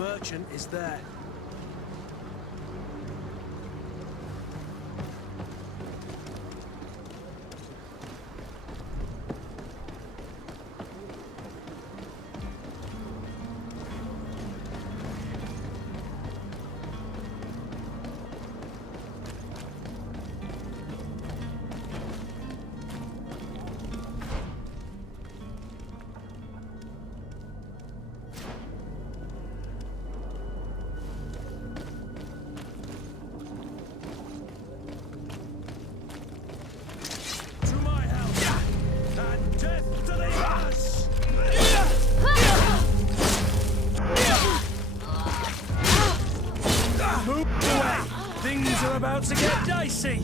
merchant is there. Things are about to get dicey!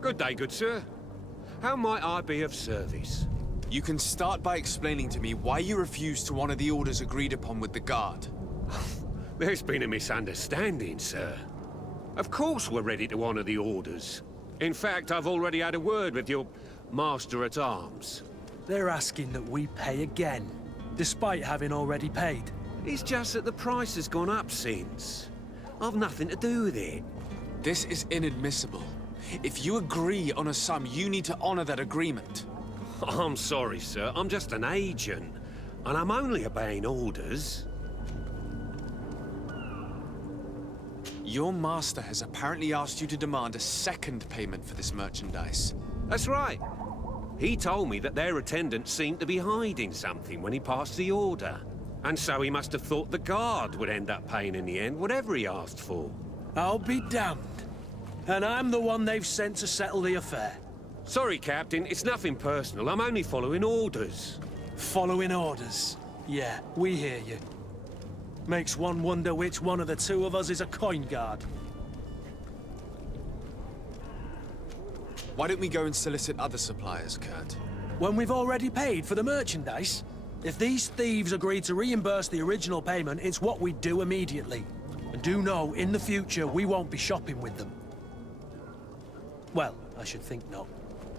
Good day, good sir. How might I be of service? You can start by explaining to me why you refused to honor the orders agreed upon with the guard. There's been a misunderstanding, sir. Of course we're ready to honor the orders. In fact, I've already had a word with your master-at-arms. They're asking that we pay again, despite having already paid. It's just that the price has gone up since. I've nothing to do with it. This is inadmissible. If you agree on a sum, you need to honor that agreement. I'm sorry, sir. I'm just an agent. And I'm only obeying orders. Your master has apparently asked you to demand a second payment for this merchandise. That's right. He told me that their attendants seemed to be hiding something when he passed the order. And so he must have thought the guard would end up paying in the end, whatever he asked for. I'll be damned. And I'm the one they've sent to settle the affair. Sorry, Captain. It's nothing personal. I'm only following orders. Following orders? Yeah, we hear you. Makes one wonder which one of the two of us is a coin guard. Why don't we go and solicit other suppliers, Kurt? When we've already paid for the merchandise? If these thieves agree to reimburse the original payment, it's what we do immediately. And do know, in the future, we won't be shopping with them. Well, I should think not.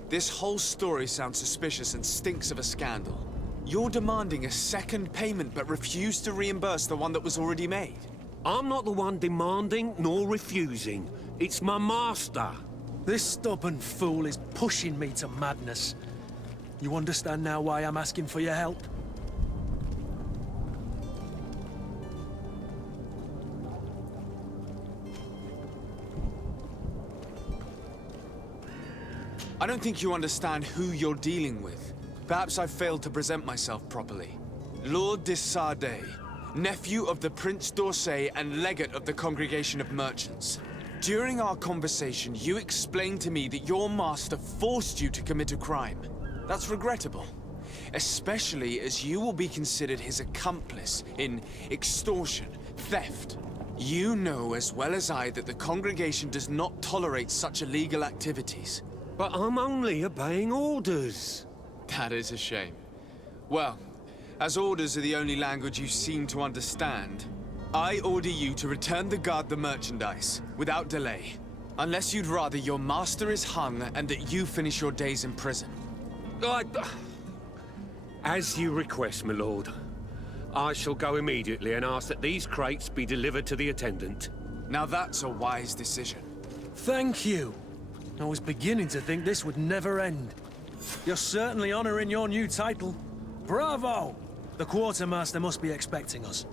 This whole story sounds suspicious and stinks of a scandal. You're demanding a second payment but refuse to reimburse the one that was already made. I'm not the one demanding nor refusing. It's my master. This stubborn fool is pushing me to madness. You understand now why I'm asking for your help? I don't think you understand who you're dealing with. Perhaps I failed to present myself properly. Lord de Sardet, nephew of the Prince d'Orsay and legate of the Congregation of Merchants. During our conversation, you explained to me that your master forced you to commit a crime. That's regrettable, especially as you will be considered his accomplice in extortion, theft. You know as well as I that the Congregation does not tolerate such illegal activities. But I'm only obeying orders. That is a shame. Well, as orders are the only language you seem to understand, I order you to return the guard the merchandise, without delay. Unless you'd rather your master is hung and that you finish your days in prison. As you request, my lord. I shall go immediately and ask that these crates be delivered to the attendant. Now that's a wise decision. Thank you. I was beginning to think this would never end. You're certainly honoring your new title. Bravo! The quartermaster must be expecting us.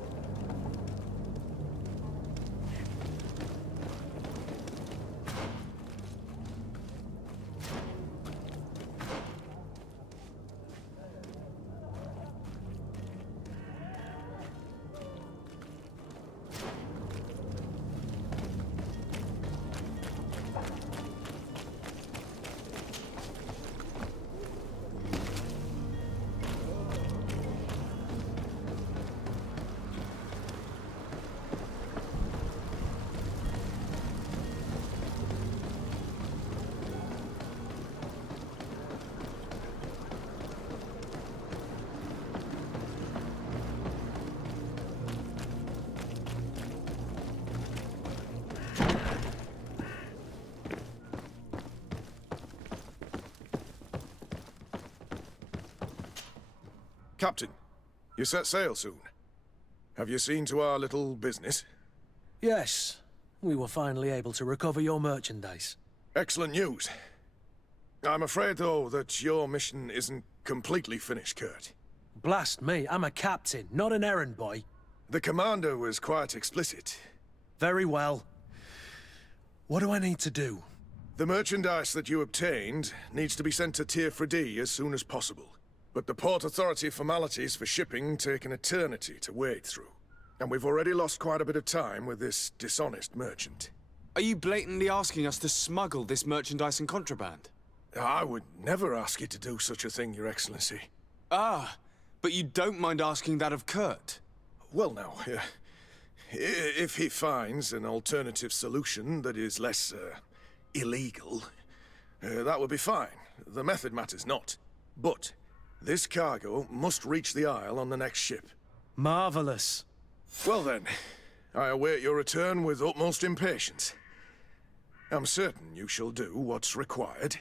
Captain, you set sail soon. Have you seen to our little business? Yes, we were finally able to recover your merchandise. Excellent news. I'm afraid, though, that your mission isn't completely finished, Kurt. Blast me, I'm a captain, not an errand boy. The commander was quite explicit. Very well. What do I need to do? The merchandise that you obtained needs to be sent to Tier 4D as soon as possible. But the Port Authority formalities for shipping take an eternity to wade through. And we've already lost quite a bit of time with this dishonest merchant. Are you blatantly asking us to smuggle this merchandise and contraband? I would never ask you to do such a thing, Your Excellency. Ah, but you don't mind asking that of Kurt? Well, now, if he finds an alternative solution that is less, illegal, that would be fine. The method matters not. But this cargo must reach the Isle on the next ship. Marvelous. Well then, I await your return with utmost impatience. I'm certain you shall do what's required.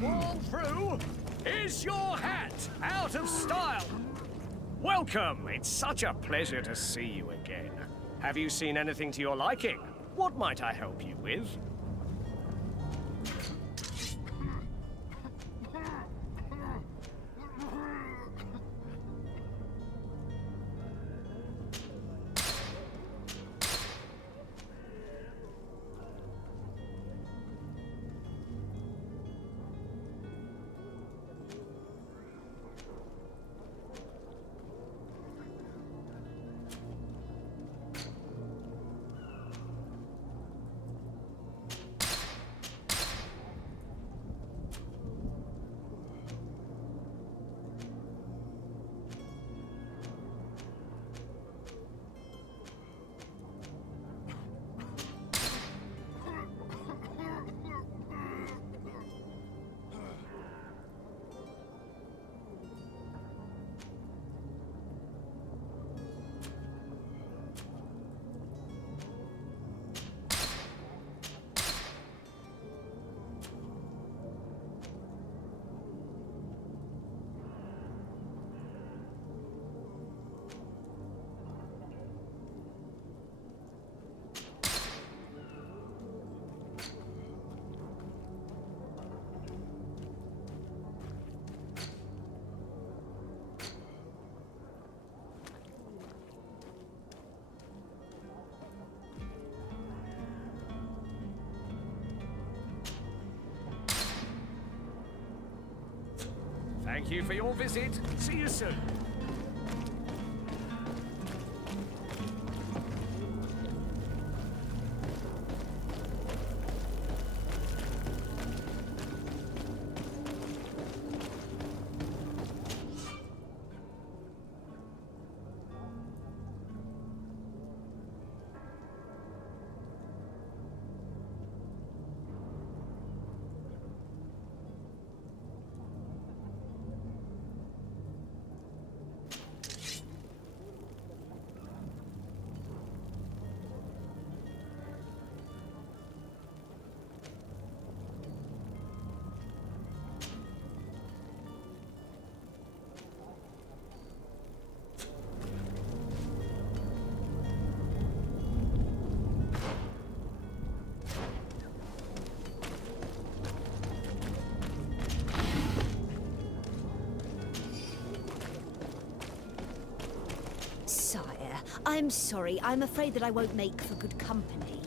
Worn through? Is your hat out of style? Welcome. It's such a pleasure to see you again. Have you seen anything to your liking? What might I help you with? Thank you for your visit. See you soon. Sire, I'm sorry. I'm afraid that I won't make for good company.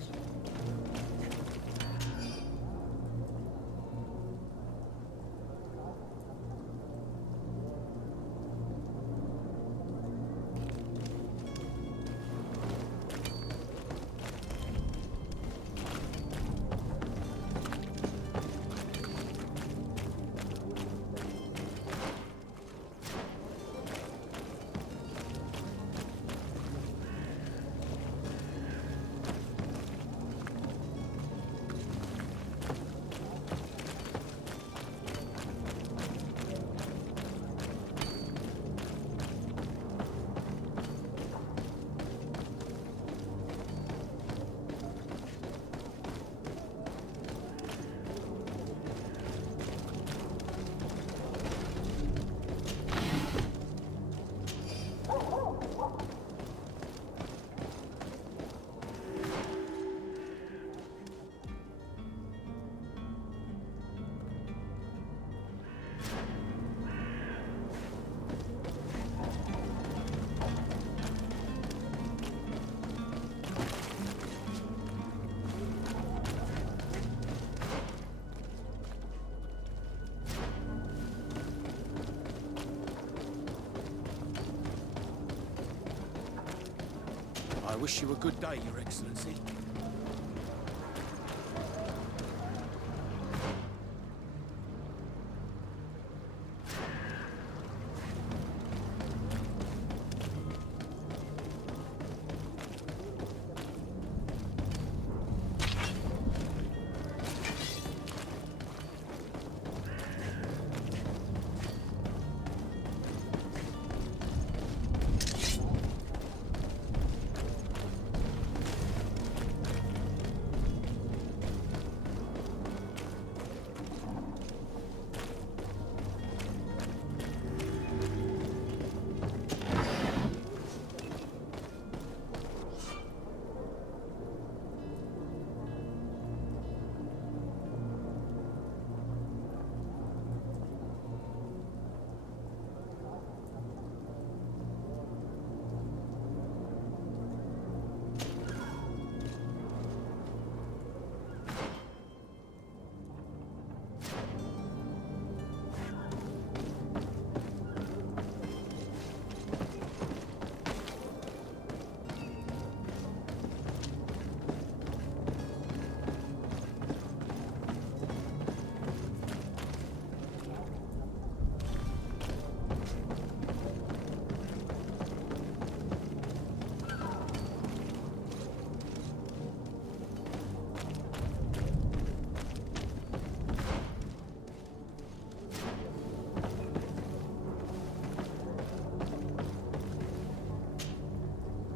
I wish you a good day, Your Excellency.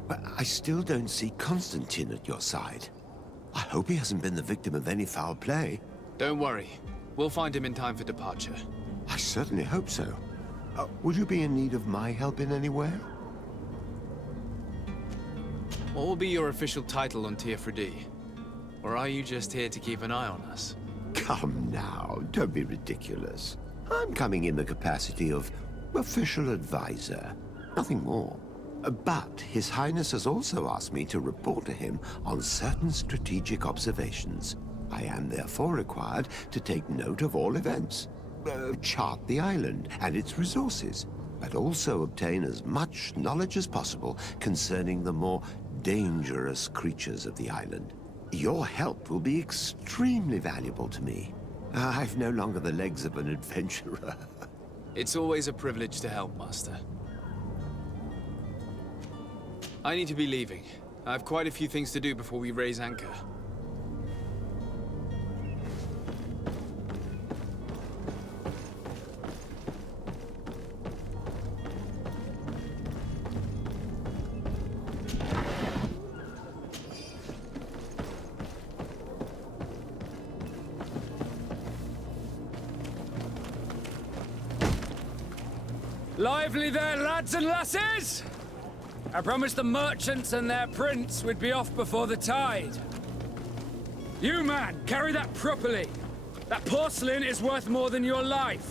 But I still don't see Constantine at your side. I hope he hasn't been the victim of any foul play. Don't worry. We'll find him in time for departure. I certainly hope so. Would you be in need of my help in any way? What will be your official title on Teofredi? Or are you just here to keep an eye on us? Come now, don't be ridiculous. I'm coming in the capacity of official advisor, nothing more. But His Highness has also asked me to report to him on certain strategic observations. I am therefore required to take note of all events. chart the island and its resources, but also obtain as much knowledge as possible concerning the more dangerous creatures of the island. Your help will be extremely valuable to me. I've no longer the legs of an adventurer. It's always a privilege to help, Master. I need to be leaving. I have quite a few things to do before we raise anchor. Lively there, lads and lasses! I promised the merchants and their prince we'd be off before the tide. You, man, carry that properly. That porcelain is worth more than your life.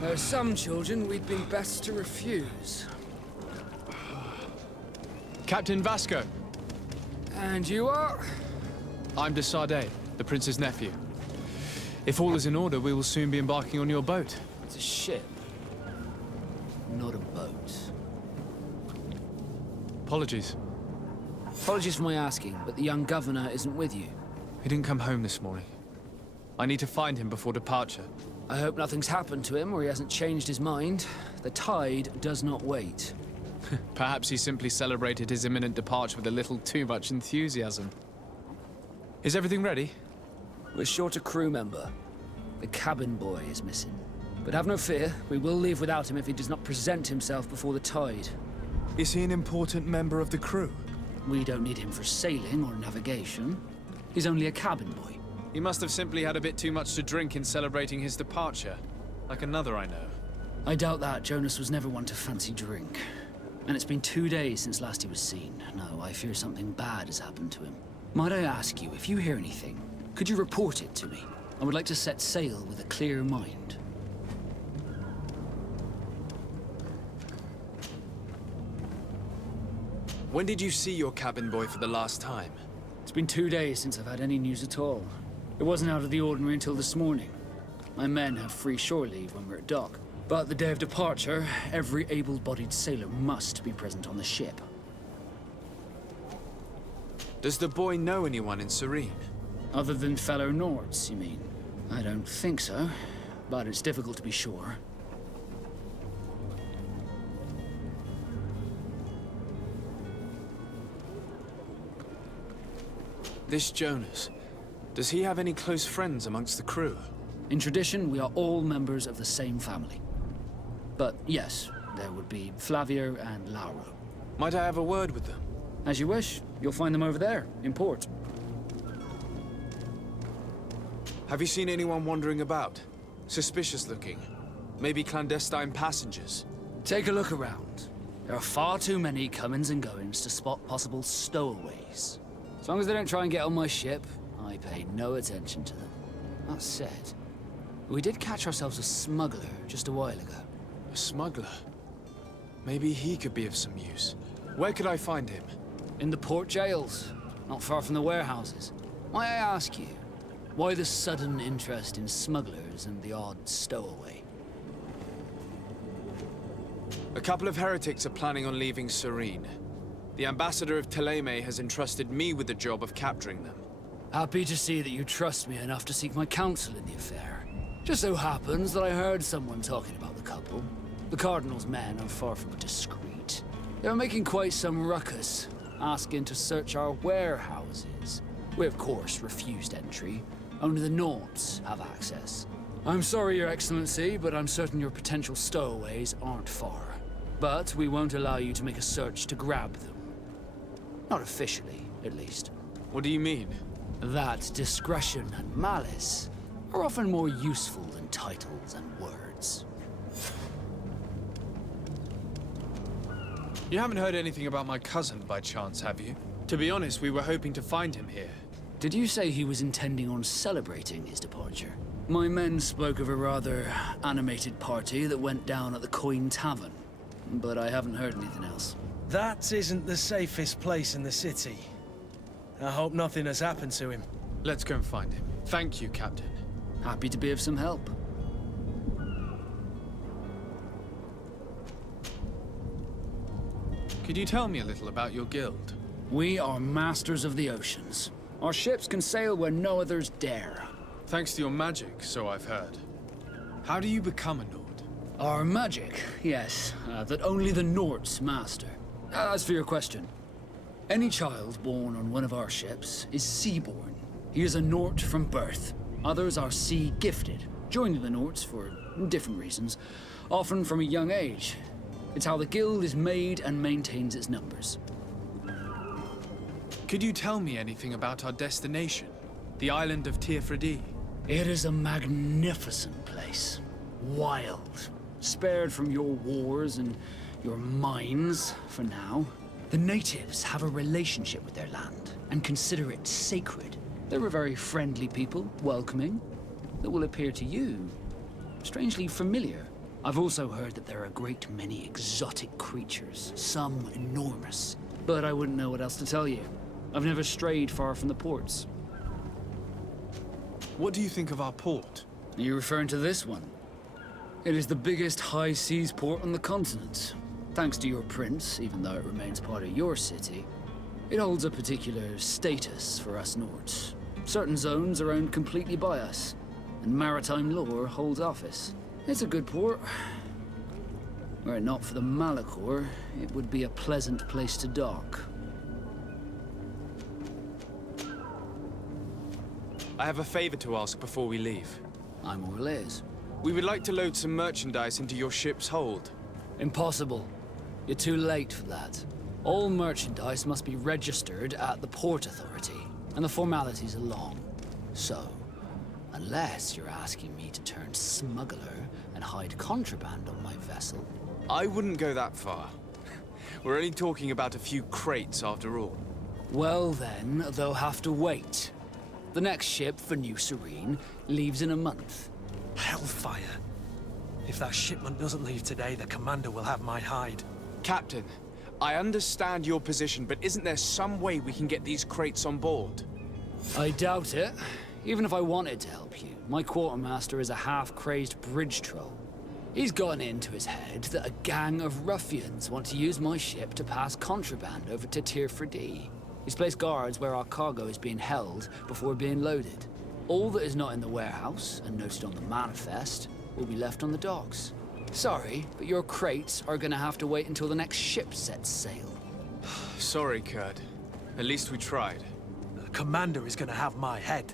There are some children we'd be best to refuse. Captain Vasco. And you are? I'm de Sardet, the prince's nephew. If all is in order, we will soon be embarking on your boat. It's a ship, not a boat. Apologies. Apologies for my asking, but the young governor isn't with you. He didn't come home this morning. I need to find him before departure. I hope nothing's happened to him or he hasn't changed his mind. The tide does not wait. Perhaps he simply celebrated his imminent departure with a little too much enthusiasm. Is everything ready? We're short a crew member. The cabin boy is missing. But have no fear, we will leave without him if he does not present himself before the tide. Is he an important member of the crew? We don't need him for sailing or navigation. He's only a cabin boy. He must have simply had a bit too much to drink in celebrating his departure. Like another I know. I doubt that. Jonas was never one to fancy drink. And it's been 2 days since last he was seen. No, I fear something bad has happened to him. Might I ask you, if you hear anything, could you report it to me? I would like to set sail with a clear mind. When did you see your cabin boy for the last time? It's been 2 days since I've had any news at all. It wasn't out of the ordinary until this morning. My men have free shore leave when we're at dock. But the day of departure, every able-bodied sailor must be present on the ship. Does the boy know anyone in Serene? Other than fellow Nords, you mean? I don't think so, but it's difficult to be sure. This Jonas, does he have any close friends amongst the crew? In tradition, we are all members of the same family. But yes, there would be Flavio and Lauro. Might I have a word with them? As you wish. You'll find them over there, in port. Have you seen anyone wandering about? Suspicious looking? Maybe clandestine passengers? Take a look around. There are far too many comings and goings to spot possible stowaways. As long as they don't try and get on my ship, I pay no attention to them. That said, we did catch ourselves a smuggler just a while ago. A smuggler? Maybe he could be of some use. Where could I find him? In the port jails, not far from the warehouses. Might I ask you, why the sudden interest in smugglers and the odd stowaway? A couple of heretics are planning on leaving Serene. The ambassador of Teleme has entrusted me with the job of capturing them. Happy to see that you trust me enough to seek my counsel in the affair. Just so happens that I heard someone talking about the couple. The Cardinal's men are far from discreet. They were making quite some ruckus, asking to search our warehouses. We, of course, refused entry. Only the Nords have access. I'm sorry, Your Excellency, but I'm certain your potential stowaways aren't far. But we won't allow you to make a search to grab them. Not officially, at least. What do you mean? That discretion and malice are often more useful than titles and words. You haven't heard anything about my cousin by chance, have you? To be honest, we were hoping to find him here. Did you say he was intending on celebrating his departure? My men spoke of a rather animated party that went down at the Coin Tavern, but I haven't heard anything else. That isn't the safest place in the city. I hope nothing has happened to him. Let's go and find him. Thank you, Captain. Happy to be of some help. Could you tell me a little about your guild? We are masters of the oceans. Our ships can sail where no others dare. Thanks to your magic, so I've heard. How do you become a Nord? Our magic, yes, that only the Nords master. As for your question, any child born on one of our ships is sea-born. He is a Nord from birth. Others are sea-gifted, joining the Nords for different reasons, often from a young age. It's how the guild is made and maintains its numbers. Could you tell me anything about our destination? The island of Tirfredi? It is a magnificent place. Wild. Spared from your wars and your mines, for now. The natives have a relationship with their land and consider it sacred. They're a very friendly people, welcoming, that will appear to you strangely familiar. I've also heard that there are a great many exotic creatures, some enormous. But I wouldn't know what else to tell you. I've never strayed far from the ports. What do you think of our port? Are you referring to this one? It is the biggest high seas port on the continent. Thanks to your prince, even though it remains part of your city, it holds a particular status for us Nords. Certain zones are owned completely by us, and maritime law holds office. It's a good port. Were it not for the Malachor, it would be a pleasant place to dock. I have a favor to ask before we leave. I'm all ears. We would like to load some merchandise into your ship's hold. Impossible. You're too late for that. All merchandise must be registered at the Port Authority, and the formalities are long. So, unless you're asking me to turn smuggler and hide contraband on my vessel... I wouldn't go that far. We're only talking about a few crates after all. Well then, they'll have to wait. The next ship for New Serene leaves in a month. Hellfire. If that shipment doesn't leave today, the commander will have my hide. Captain, I understand your position, but isn't there some way we can get these crates on board? I doubt it. Even if I wanted to help you, my quartermaster is a half-crazed bridge troll. He's gotten into his head that a gang of ruffians want to use my ship to pass contraband over to Tirfredi. He's placed guards where our cargo is being held before being loaded. All that is not in the warehouse, and noted on the manifest, will be left on the docks. Sorry, but your crates are gonna have to wait until the next ship sets sail. Sorry, Kurt. At least we tried. The commander is gonna have my head.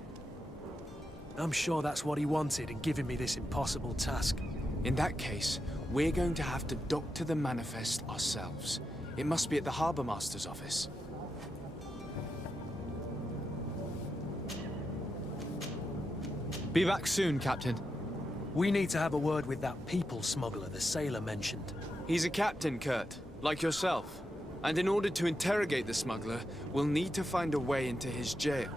I'm sure that's what he wanted in giving me this impossible task. In that case, we're going to have to dock to the manifest ourselves. It must be at the Harbour Master's office. Be back soon, Captain. We need to have a word with that people smuggler the sailor mentioned. He's a captain, Kurt, like yourself. And in order to interrogate the smuggler, we'll need to find a way into his jail.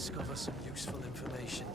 discover some useful information.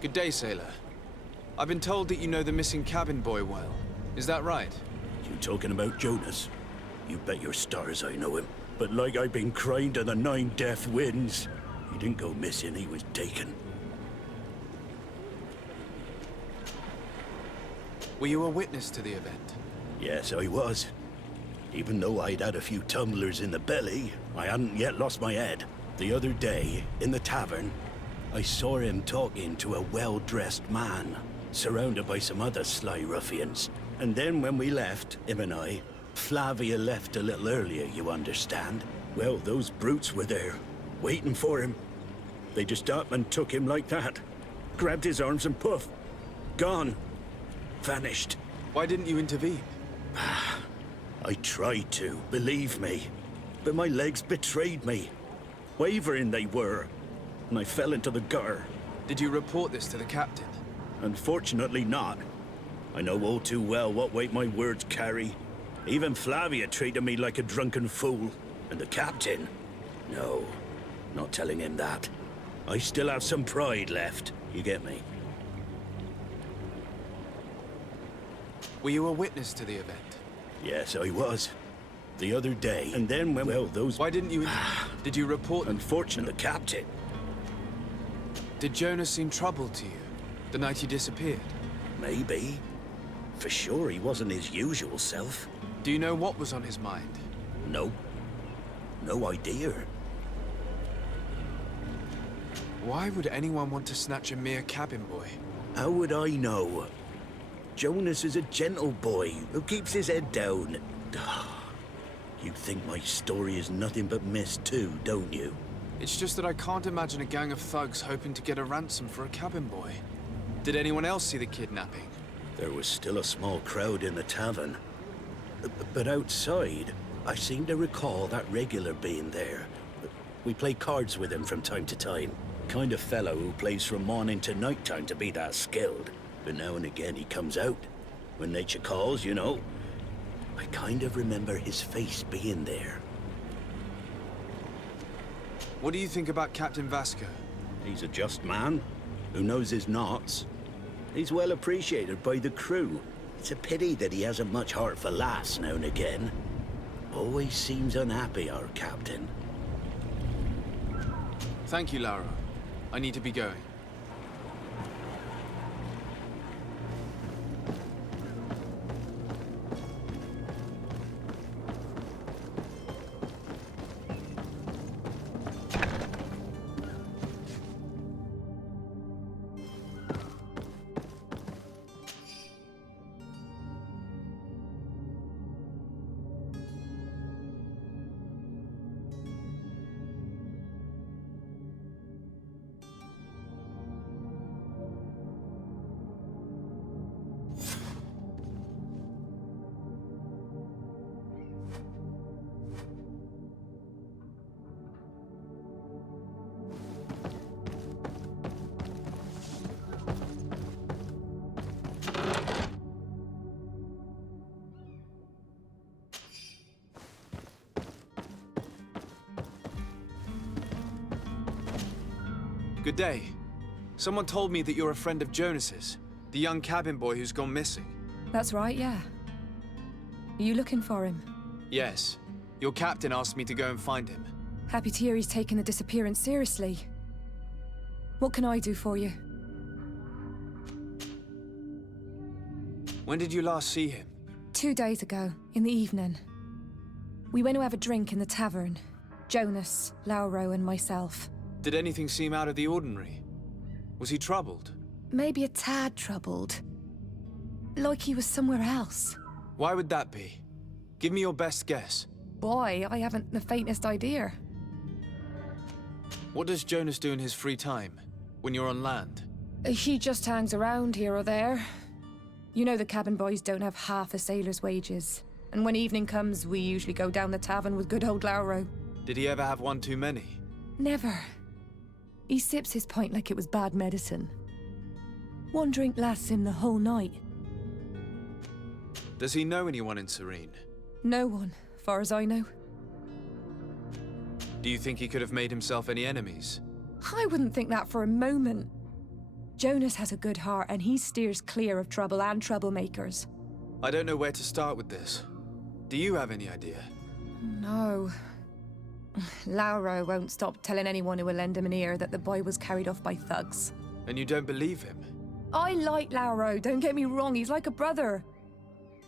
Good day, sailor. I've been told that you know the missing cabin boy well. Is that right? You talking about Jonas? You bet your stars I know him. But like I've been crying to the 9 death winds, he didn't go missing, he was taken. Were you a witness to the event? Yes, I was. Even though I'd had a few tumblers in the belly, I hadn't yet lost my head. The other day, in the tavern, I saw him talking to a well-dressed man, surrounded by some other sly ruffians. And then when we left, him and I, Flavia left a little earlier, you understand. Well, those brutes were there, waiting for him. They just up and took him like that. Grabbed his arms and poof, gone. Vanished. Why didn't you intervene? I tried to, believe me. But my legs betrayed me. Wavering they were. And I fell into the gutter. Did you report this to the captain? Unfortunately not. I know all too well what weight my words carry. Even Flavia treated me like a drunken fool. And the captain? No, not telling him that. I still have some pride left, you get me? Were you a witness to the event? Yes, I was. The other day. And then when, well, those... Why didn't you... Did you report... Unfortunately, the captain. Did Jonas seem troubled to you the night he disappeared? Maybe. For sure, he wasn't his usual self. Do you know what was on his mind? No. No idea. Why would anyone want to snatch a mere cabin boy? How would I know? Jonas is a gentle boy who keeps his head down. You think my story is nothing but mist too, don't you? It's just that I can't imagine a gang of thugs hoping to get a ransom for a cabin boy. Did anyone else see the kidnapping? There was still a small crowd in the tavern. But outside, I seem to recall that regular being there. We play cards with him from time to time. Kind of fellow who plays from morning to night time to be that skilled. But now and again he comes out. When nature calls, you know. I kind of remember his face being there. What do you think about Captain Vasco? He's a just man, who knows his knots. He's well appreciated by the crew. It's a pity that he hasn't much heart for laughs now and again. Always seems unhappy, our captain. Thank you, Lara. I need to be going. Good day. Someone told me that you're a friend of Jonas's, the young cabin boy who's gone missing. That's right, yeah. Are you looking for him? Yes. Your captain asked me to go and find him. Happy to hear he's taken the disappearance seriously. What can I do for you? When did you last see him? 2 days ago, in the evening. We went to have a drink in the tavern. Jonas, Lauro, and myself. Did anything seem out of the ordinary? Was he troubled? Maybe a tad troubled. Like he was somewhere else. Why would that be? Give me your best guess. Boy, I haven't the faintest idea. What does Jonas do in his free time, when you're on land? He just hangs around here or there. You know the cabin boys don't have half a sailor's wages. And when evening comes, we usually go down the tavern with good old Lauro. Did he ever have one too many? Never. He sips his pint like it was bad medicine. One drink lasts him the whole night. Does he know anyone in Serene? No one, far as I know. Do you think he could have made himself any enemies? I wouldn't think that for a moment. Jonas has a good heart and he steers clear of trouble and troublemakers. I don't know where to start with this. Do you have any idea? No. Lauro won't stop telling anyone who will lend him an ear that the boy was carried off by thugs. And you don't believe him? I like Lauro, don't get me wrong, he's like a brother.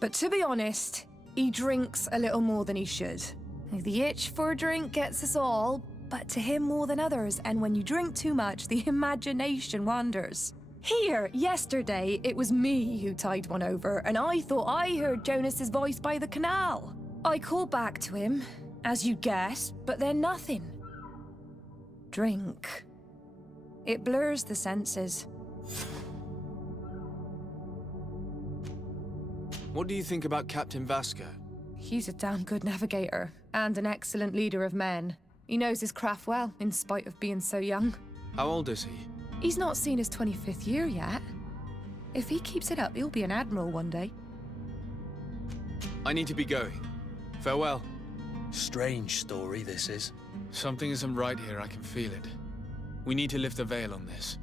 But to be honest, he drinks a little more than he should. The itch for a drink gets us all, but to him more than others, and when you drink too much, the imagination wanders. Here, yesterday, it was me who tied one over, and I thought I heard Jonas's voice by the canal. I called back to him, as you guessed, but then nothing. Drink. It blurs the senses. What do you think about Captain Vasco? He's a damn good navigator, and an excellent leader of men. He knows his craft well, in spite of being so young. How old is he? He's not seen his 25th year yet. If he keeps it up, he'll be an admiral one day. I need to be going. Farewell. Strange story, this is. Something isn't right here, I can feel it. We need to lift the veil on this.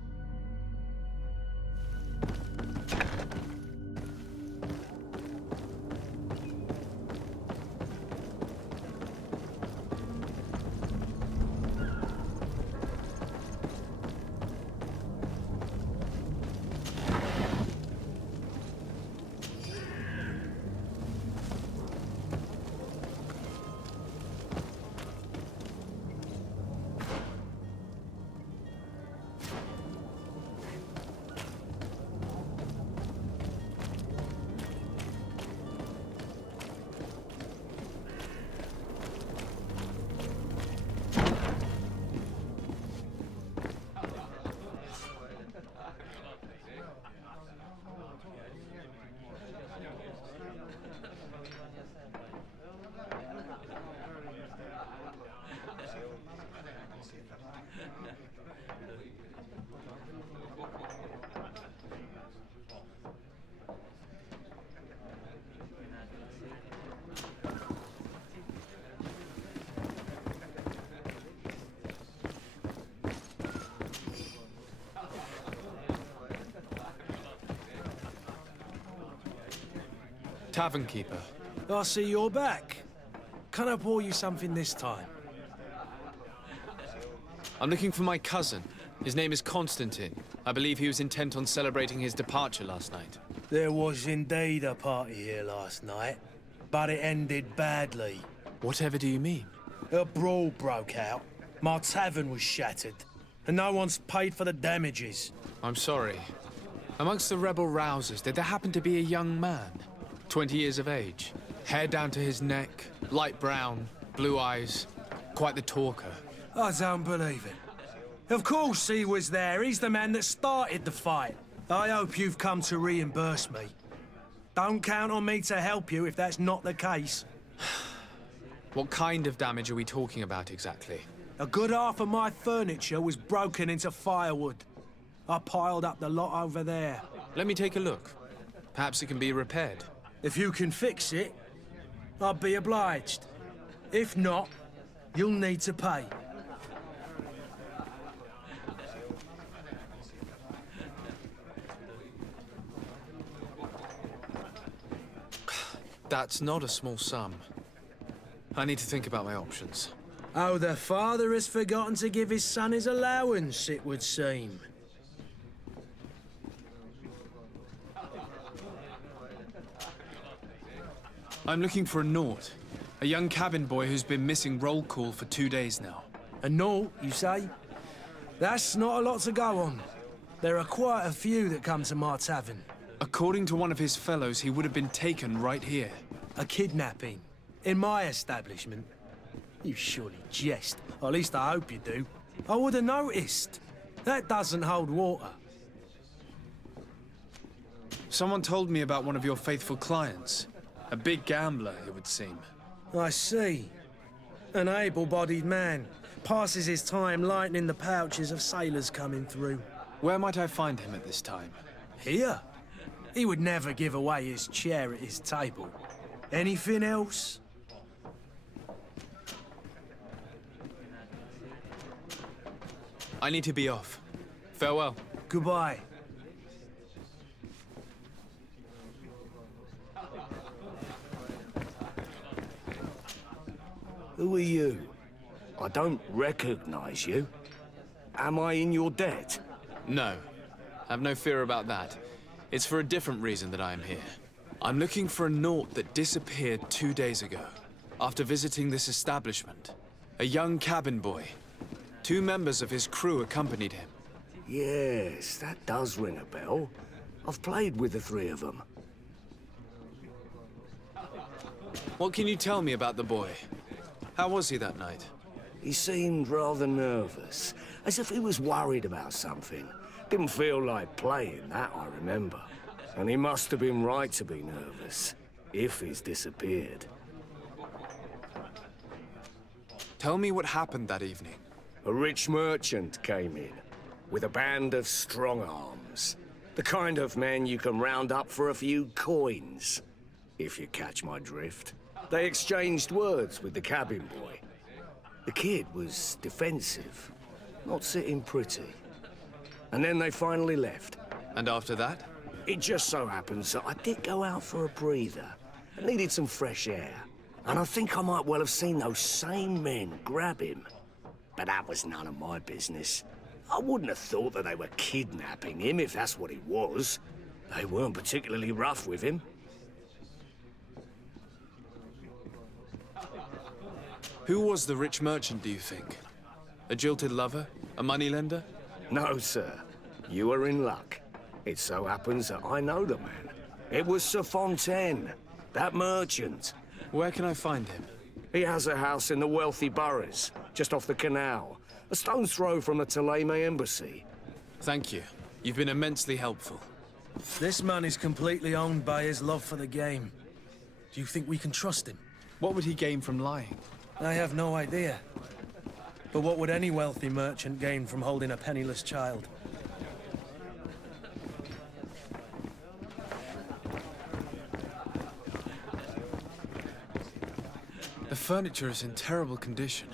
Tavern keeper. I see you're back. Can I pour you something this time? I'm looking for my cousin. His name is Constantine. I believe he was intent on celebrating his departure last night. There was indeed a party here last night, but it ended badly. Whatever do you mean? A brawl broke out. My tavern was shattered, and no one's paid for the damages. I'm sorry. Amongst the rebel rousers, did there happen to be a young man? 20 years of age, hair down to his neck, light brown, blue eyes, quite the talker. I don't believe it. Of course he was there. He's the man that started the fight. I hope you've come to reimburse me. Don't count on me to help you if that's not the case. What kind of damage are we talking about exactly? A good half of my furniture was broken into firewood. I piled up the lot over there. Let me take a look. Perhaps it can be repaired. If you can fix it, I'd be obliged. If not, you'll need to pay. That's not a small sum. I need to think about my options. Oh, the father has forgotten to give his son his allowance, it would seem. I'm looking for a Nort, a young cabin boy who's been missing roll call for 2 days now. A Nort, you say? That's not a lot to go on. There are quite a few that come to my tavern. According to one of his fellows, he would have been taken right here. A kidnapping? In my establishment? You surely jest. Or at least I hope you do. I would have noticed. That doesn't hold water. Someone told me about one of your faithful clients. A big gambler, it would seem. I see. An able-bodied man. Passes his time lightening the pouches of sailors coming through. Where might I find him at this time? Here? He would never give away his chair at his table. Anything else? I need to be off. Farewell. Goodbye. Who are you? I don't recognize you. Am I in your debt? No. Have no fear about that. It's for a different reason that I am here. I'm looking for a Nort that disappeared 2 days ago, after visiting this establishment. A young cabin boy. 2 members of his crew accompanied him. Yes, that does ring a bell. I've played with the 3 of them. What can you tell me about the boy? How was he that night? He seemed rather nervous, as if he was worried about something. Didn't feel like playing, that I remember. And he must have been right to be nervous, if he's disappeared. Tell me what happened that evening. A rich merchant came in, with a band of strong arms. The kind of men you can round up for a few coins, if you catch my drift. They exchanged words with the cabin boy. The kid was defensive, not sitting pretty. And then they finally left. And after that? It just so happens that I did go out for a breather. I needed some fresh air. And I think I might well have seen those same men grab him. But that was none of my business. I wouldn't have thought that they were kidnapping him if that's what it was. They weren't particularly rough with him. Who was the rich merchant, do you think? A jilted lover? A moneylender? No, sir. You are in luck. It so happens that I know the man. It was Sir Fontaine, that merchant. Where can I find him? He has a house in the wealthy boroughs, just off the canal. A stone's throw from the Thélème embassy. Thank you. You've been immensely helpful. This man is completely owned by his love for the game. Do you think we can trust him? What would he gain from lying? I have no idea. But what would any wealthy merchant gain from holding a penniless child? The furniture is in terrible condition.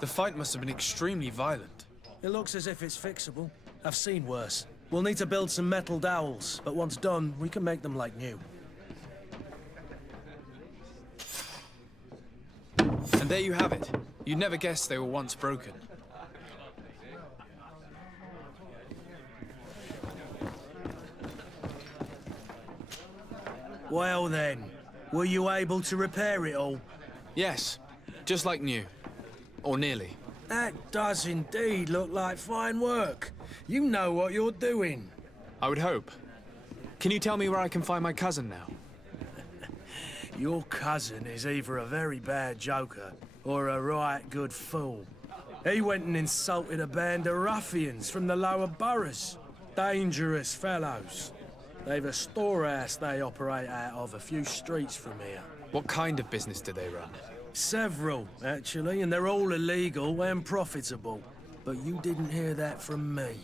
The fight must have been extremely violent. It looks as if it's fixable. I've seen worse. We'll need to build some metal dowels, but once done, we can make them like new. And there you have it. You'd never guess they were once broken. Well then, were you able to repair it all? Yes, just like new. Or nearly. That does indeed look like fine work. You know what you're doing. I would hope. Can you tell me where I can find my cousin now? Your cousin is either a very bad joker or a right good fool. He went and insulted a band of ruffians from the lower boroughs. Dangerous fellows. They've a storehouse they operate out of a few streets from here. What kind of business do they run? Several, actually, and they're all illegal and profitable. But you didn't hear that from me.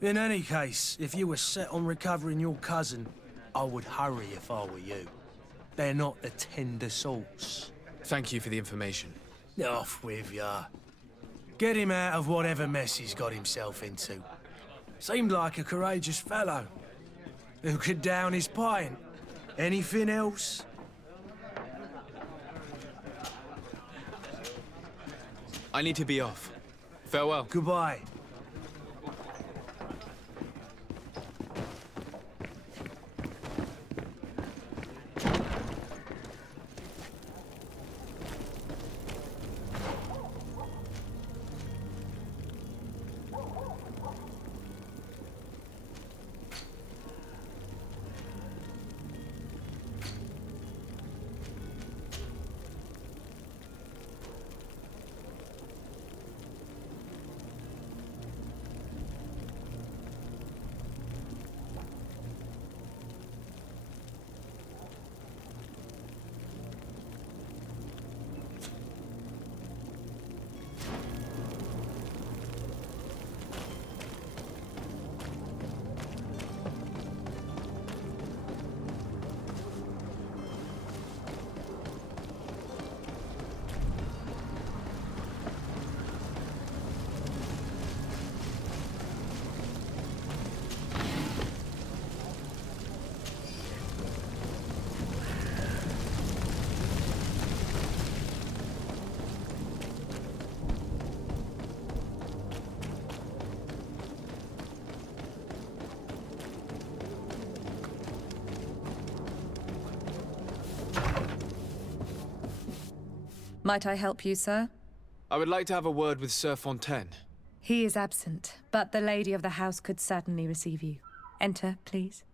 In any case, if you were set on recovering your cousin, I would hurry if I were you. They're not the tender sorts. Thank you for the information. Off with ya. Get him out of whatever mess he's got himself into. Seemed like a courageous fellow. Who could down his pint. Anything else? I need to be off. Farewell. Goodbye. Might I help you, sir? I would like to have a word with Sir Fontaine. He is absent, but the lady of the house could certainly receive you. Enter, please.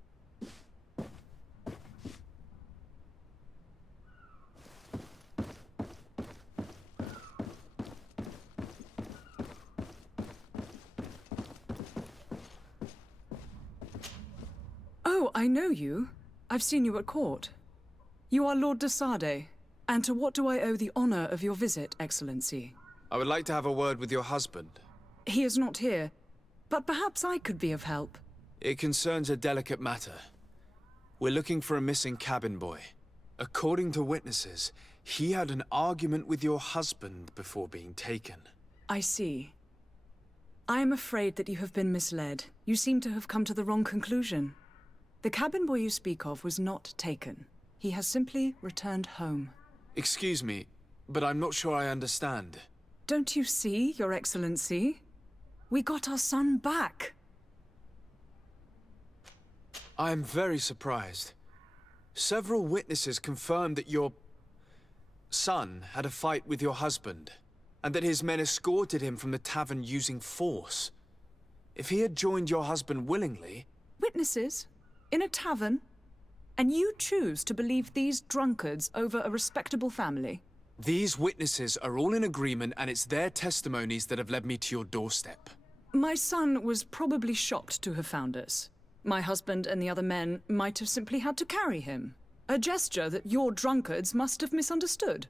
Oh, I know you. I've seen you at court. You are Lord de Sade. And to what do I owe the honor of your visit, Excellency? I would like to have a word with your husband. He is not here, but perhaps I could be of help. It concerns a delicate matter. We're looking for a missing cabin boy. According to witnesses, he had an argument with your husband before being taken. I see. I am afraid that you have been misled. You seem to have come to the wrong conclusion. The cabin boy you speak of was not taken. He has simply returned home. Excuse me, but I'm not sure I understand. Don't you see, Your Excellency? We got our son back. I am very surprised. Several witnesses confirmed that your son had a fight with your husband, and that his men escorted him from the tavern using force. If he had joined your husband willingly... Witnesses? In a tavern? And you choose to believe these drunkards over a respectable family? These witnesses are all in agreement, and it's their testimonies that have led me to your doorstep. My son was probably shocked to have found us. My husband and the other men might have simply had to carry him. A gesture that your drunkards must have misunderstood.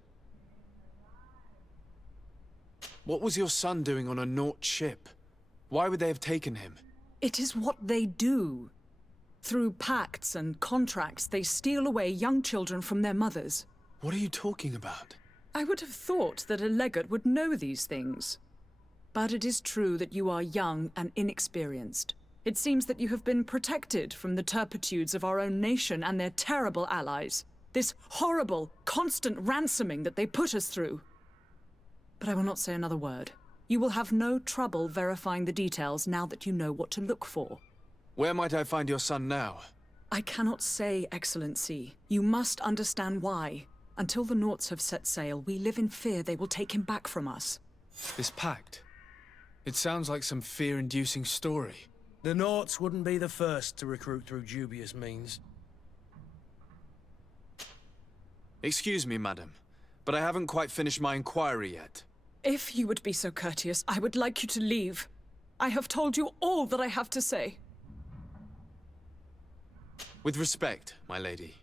What was your son doing on a Naut ship? Why would they have taken him? It is what they do. Through pacts and contracts, they steal away young children from their mothers. What are you talking about? I would have thought that a legate would know these things. But it is true that you are young and inexperienced. It seems that you have been protected from the turpitudes of our own nation and their terrible allies. This horrible, constant ransoming that they put us through. But I will not say another word. You will have no trouble verifying the details now that you know what to look for. Where might I find your son now? I cannot say, Excellency. You must understand why. Until the Nauts have set sail, we live in fear they will take him back from us. This pact? It sounds like some fear-inducing story. The Nauts wouldn't be the first to recruit through dubious means. Excuse me, madam, but I haven't quite finished my inquiry yet. If you would be so courteous, I would like you to leave. I have told you all that I have to say. With respect, my lady.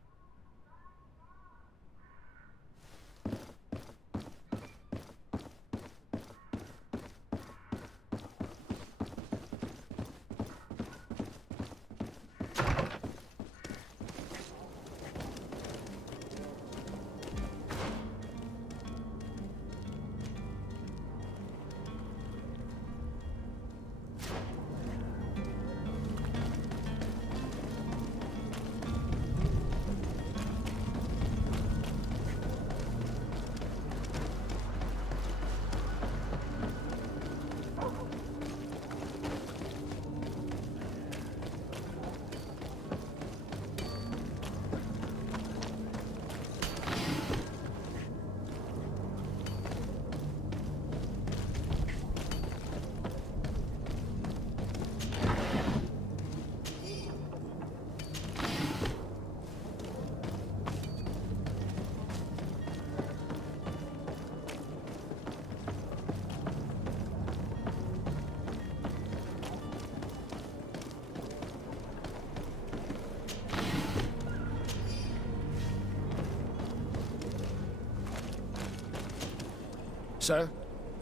Sir,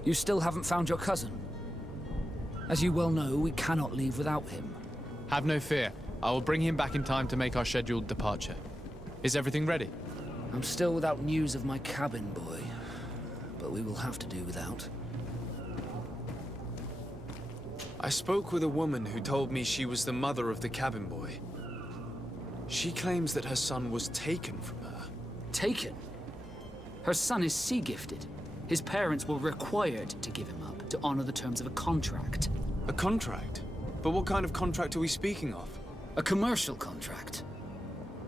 you still haven't found your cousin. As you well know, we cannot leave without him. Have no fear. I will bring him back in time to make our scheduled departure. Is everything ready? I'm still without news of my cabin boy, but we will have to do without. I spoke with a woman who told me she was the mother of the cabin boy. She claims that her son was taken from her. Taken? Her son is sea-gifted. His parents were required to give him up to honor the terms of a contract. A contract? But what kind of contract are we speaking of? A commercial contract.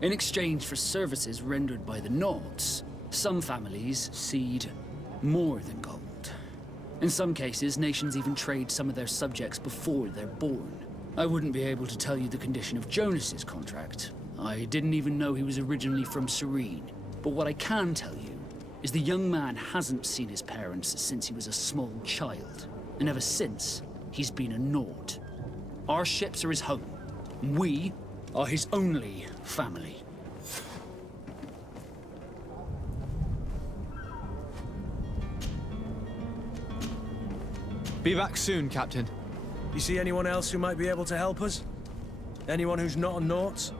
In exchange for services rendered by the Nords, some families cede more than gold. In some cases, nations even trade some of their subjects before they're born. I wouldn't be able to tell you the condition of Jonas's contract. I didn't even know he was originally from Serene. But what I can tell you is the young man hasn't seen his parents since he was a small child. And ever since, he's been a Nord. Our ships are his home. We are his only family. Be back soon, Captain. You see anyone else who might be able to help us? Anyone who's not a Naut?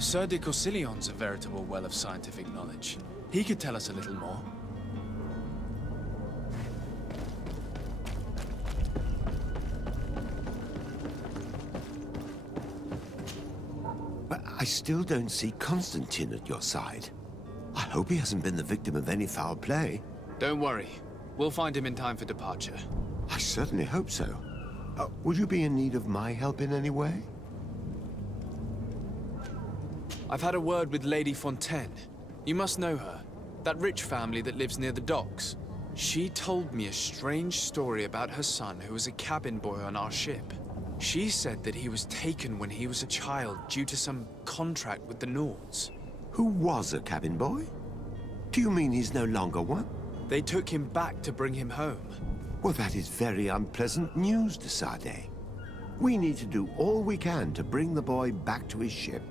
Sir de Corsillion's a veritable well of scientific knowledge. He could tell us a little more. But I still don't see Constantine at your side. I hope he hasn't been the victim of any foul play. Don't worry. We'll find him in time for departure. I certainly hope so. Would you be in need of my help in any way? I've had a word with Lady Fontaine. You must know her. That rich family that lives near the docks. She told me a strange story about her son who was a cabin boy on our ship. She said that he was taken when he was a child due to some contract with the Nords. Who was a cabin boy? Do you mean he's no longer one? They took him back to bring him home. Well, that is very unpleasant news, de Sardet. We need to do all we can to bring the boy back to his ship.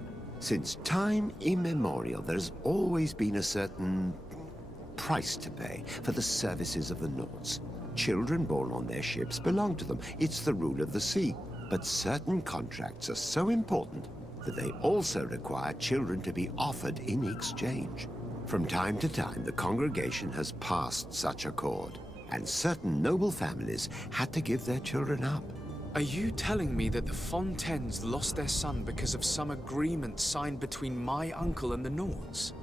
Since time immemorial, there has always been a certain price to pay for the services of the Nords. Children born on their ships belong to them. It's the rule of the sea. But certain contracts are so important that they also require children to be offered in exchange. From time to time, the congregation has passed such accord, and certain noble families had to give their children up. Are you telling me that the Fontaines lost their son because of some agreement signed between my uncle and the Nords?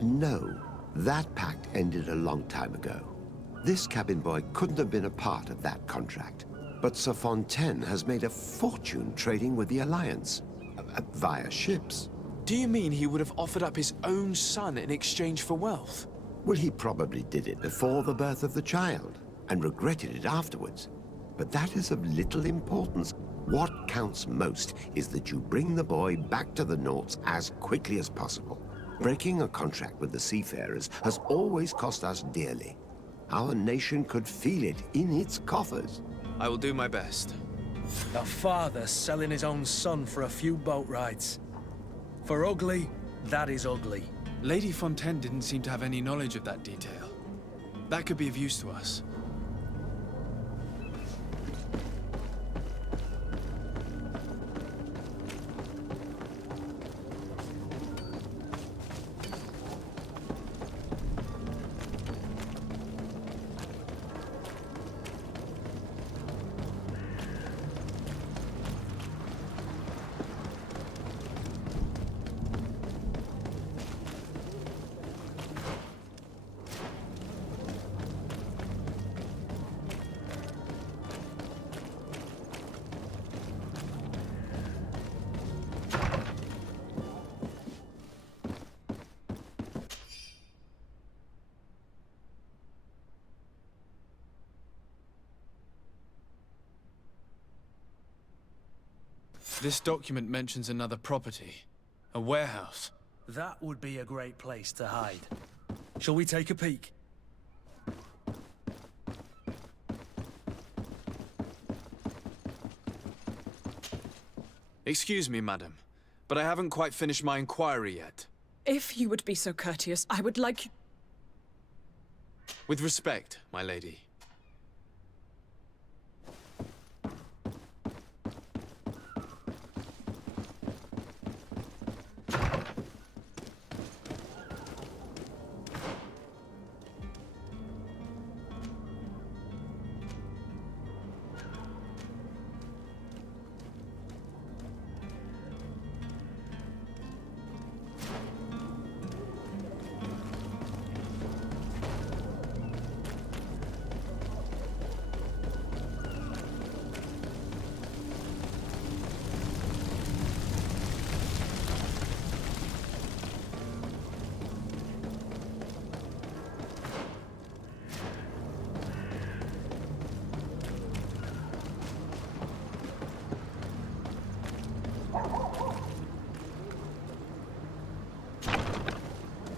No. That pact ended a long time ago. This cabin boy couldn't have been a part of that contract. But Sir Fontaine has made a fortune trading with the Alliance, via ships. Do you mean he would have offered up his own son in exchange for wealth? Well, he probably did it before the birth of the child, and regretted it afterwards. But that is of little importance. What counts most is that you bring the boy back to the Nords as quickly as possible. Breaking a contract with the seafarers has always cost us dearly. Our nation could feel it in its coffers. I will do my best. A father selling his own son for a few boat rides. For ugly, that is ugly. Lady Fontaine didn't seem to have any knowledge of that detail. That could be of use to us. This document mentions another property. A warehouse. That would be a great place to hide. Shall we take a peek? Excuse me, madam, but I haven't quite finished my inquiry yet. If you would be so courteous, I would like you... With respect, my lady.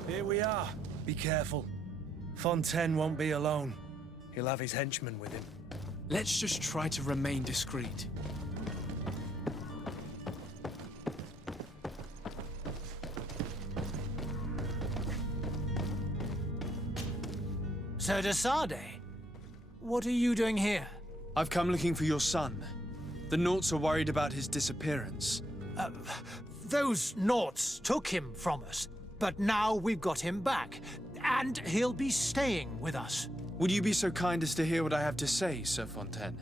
Here we are. Be careful. Fontaine won't be alone. He'll have his henchmen with him. Let's just try to remain discreet. Sir de Sade, what are you doing here? I've come looking for your son. The Naughts are worried about his disappearance. Those Naughts took him from us, but now we've got him back, and he'll be staying with us. Would you be so kind as to hear what I have to say, Sir Fontaine?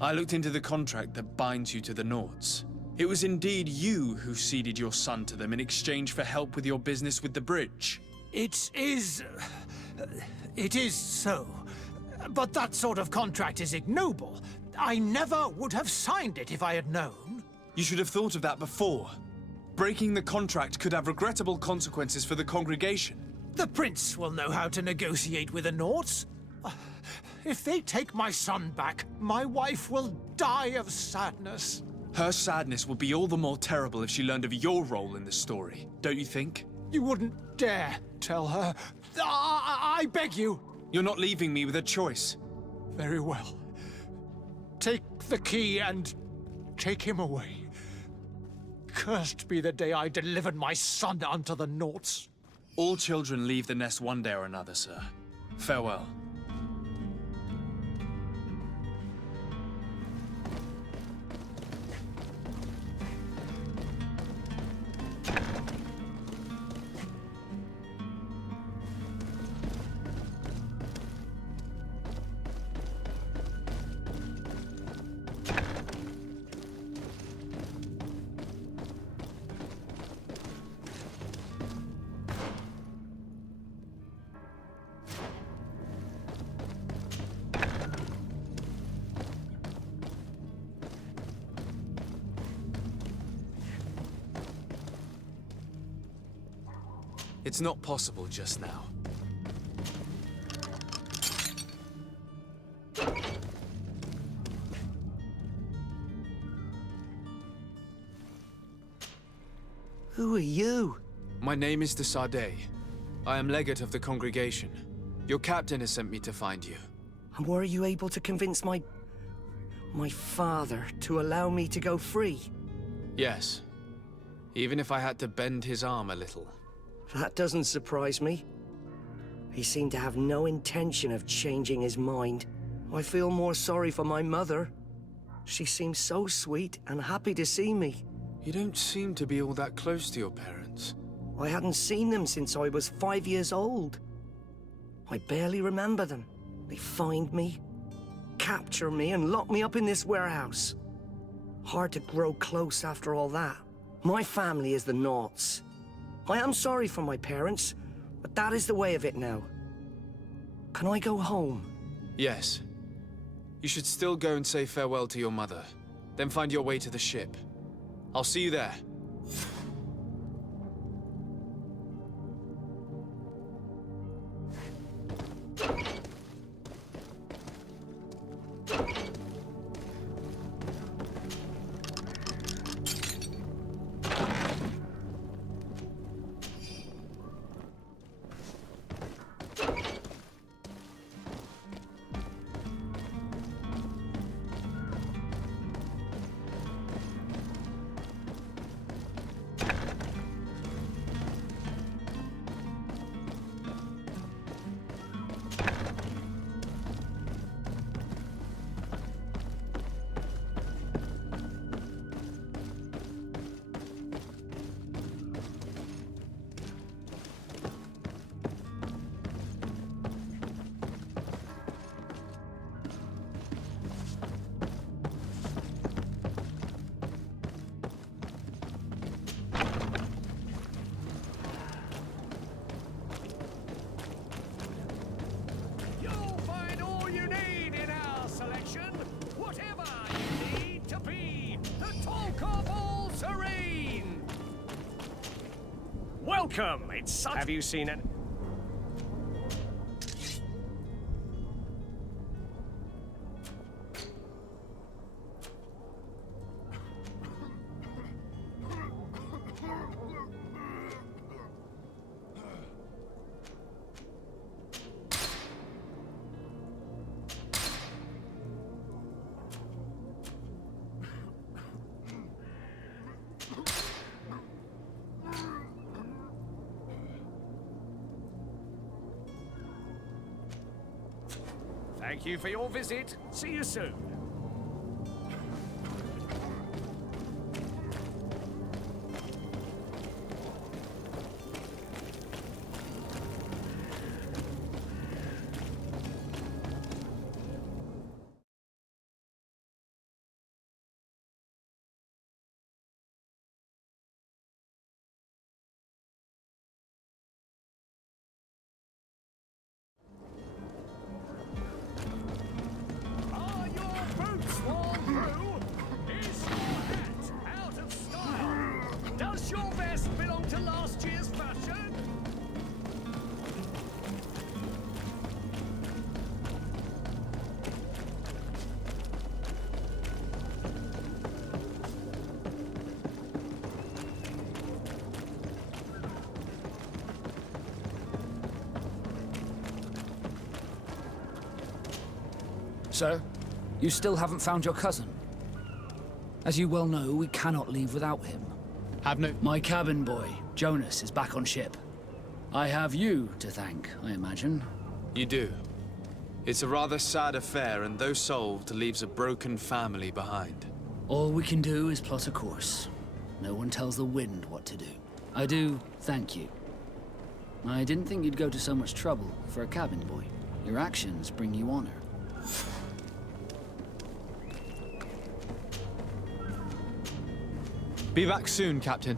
I looked into the contract that binds you to the Naughts. It was indeed you who ceded your son to them in exchange for help with your business with the bridge. It is so. But that sort of contract is ignoble. I never would have signed it if I had known. You should have thought of that before. Breaking the contract could have regrettable consequences for the congregation. The prince will know how to negotiate with the Naughts. If they take my son back, my wife will die of sadness. Her sadness will be all the more terrible if she learned of your role in the story, don't you think? You wouldn't dare tell her. I beg you. You're not leaving me with a choice. Very well. Take the key and take him away. Cursed be the day I delivered my son unto the Naughts. All children leave the nest one day or another, sir. Farewell. It's not possible just now. Who are you? My name is de Sade. I am legate of the congregation. Your captain has sent me to find you. And were you able to convince my father to allow me to go free? Yes. Even if I had to bend his arm a little. That doesn't surprise me. He seemed to have no intention of changing his mind. I feel more sorry for my mother. She seems so sweet and happy to see me. You don't seem to be all that close to your parents. I hadn't seen them since I was 5 years old. I barely remember them. They find me, capture me, and lock me up in this warehouse. Hard to grow close after all that. My family is the Naughts. I am sorry for my parents, but that is the way of it now. Can I go home? Yes. You should still go and say farewell to your mother. Then find your way to the ship. I'll see you there. Welcome! It's such... Have you seen an... Thank you for your visit. See you soon. Are your boots worn through? Is your hat out of style? Does your vest belong to last year's fashion? Sir, you still haven't found your cousin. As you well know, we cannot leave without him. My cabin boy, Jonas, is back on ship. I have you to thank, I imagine. You do. It's a rather sad affair, and though solved, leaves a broken family behind. All we can do is plot a course. No one tells the wind what to do. I do thank you. I didn't think you'd go to so much trouble for a cabin boy. Your actions bring you honor. Be back soon, Captain.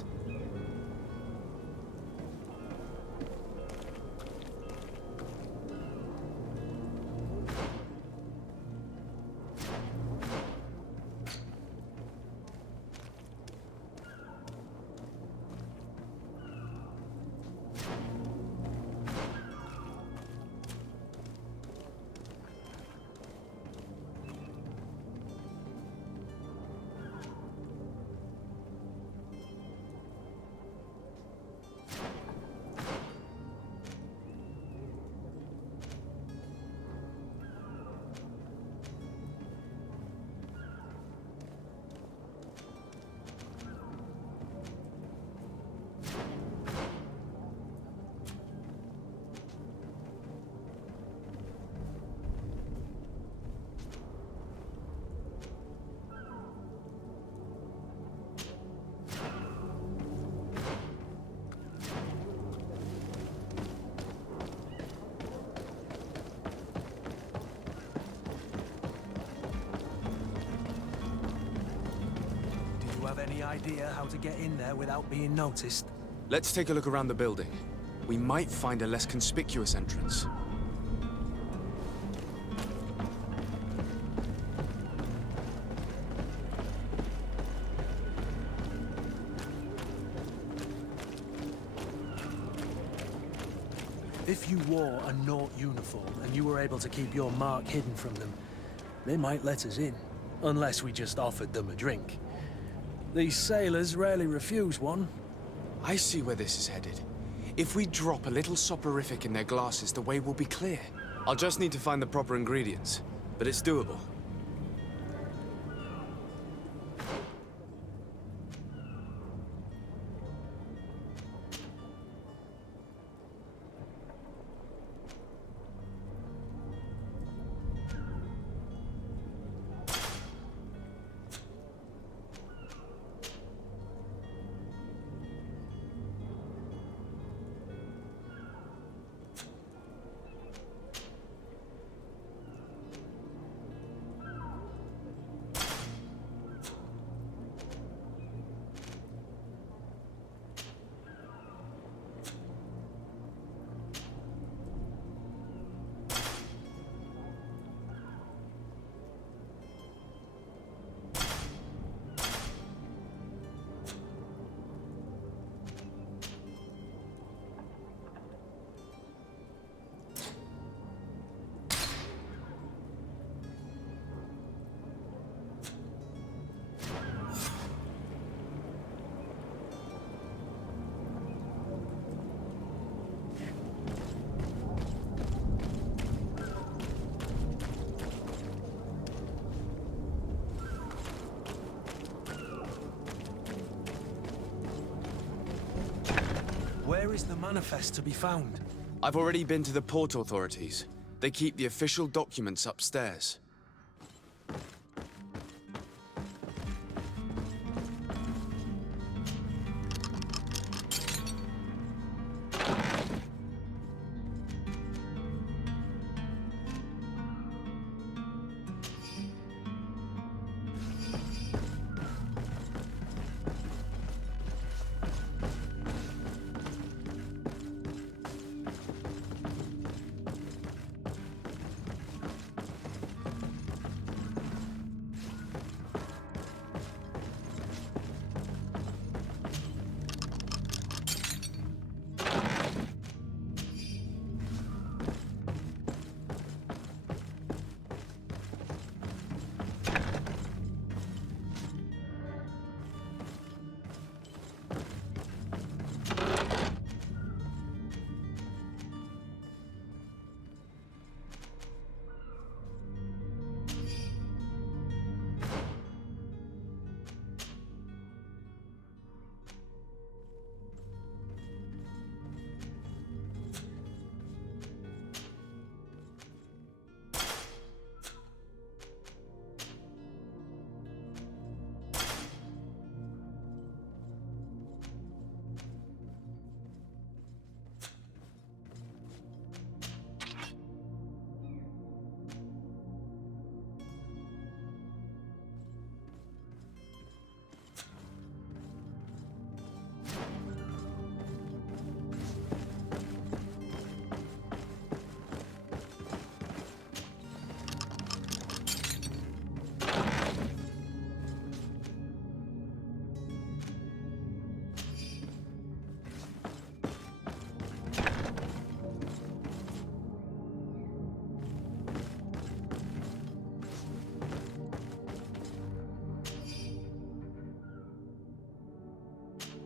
Any idea how to get in there without being noticed? Let's take a look around the building. We might find a less conspicuous entrance. If you wore a Naut uniform and you were able to keep your mark hidden from them, they might let us in, unless we just offered them a drink. These sailors rarely refuse one. I see where this is headed. If we drop a little soporific in their glasses, the way will be clear. I'll just need to find the proper ingredients, but it's doable. Where is the manifest to be found? I've already been to the port authorities. They keep the official documents upstairs.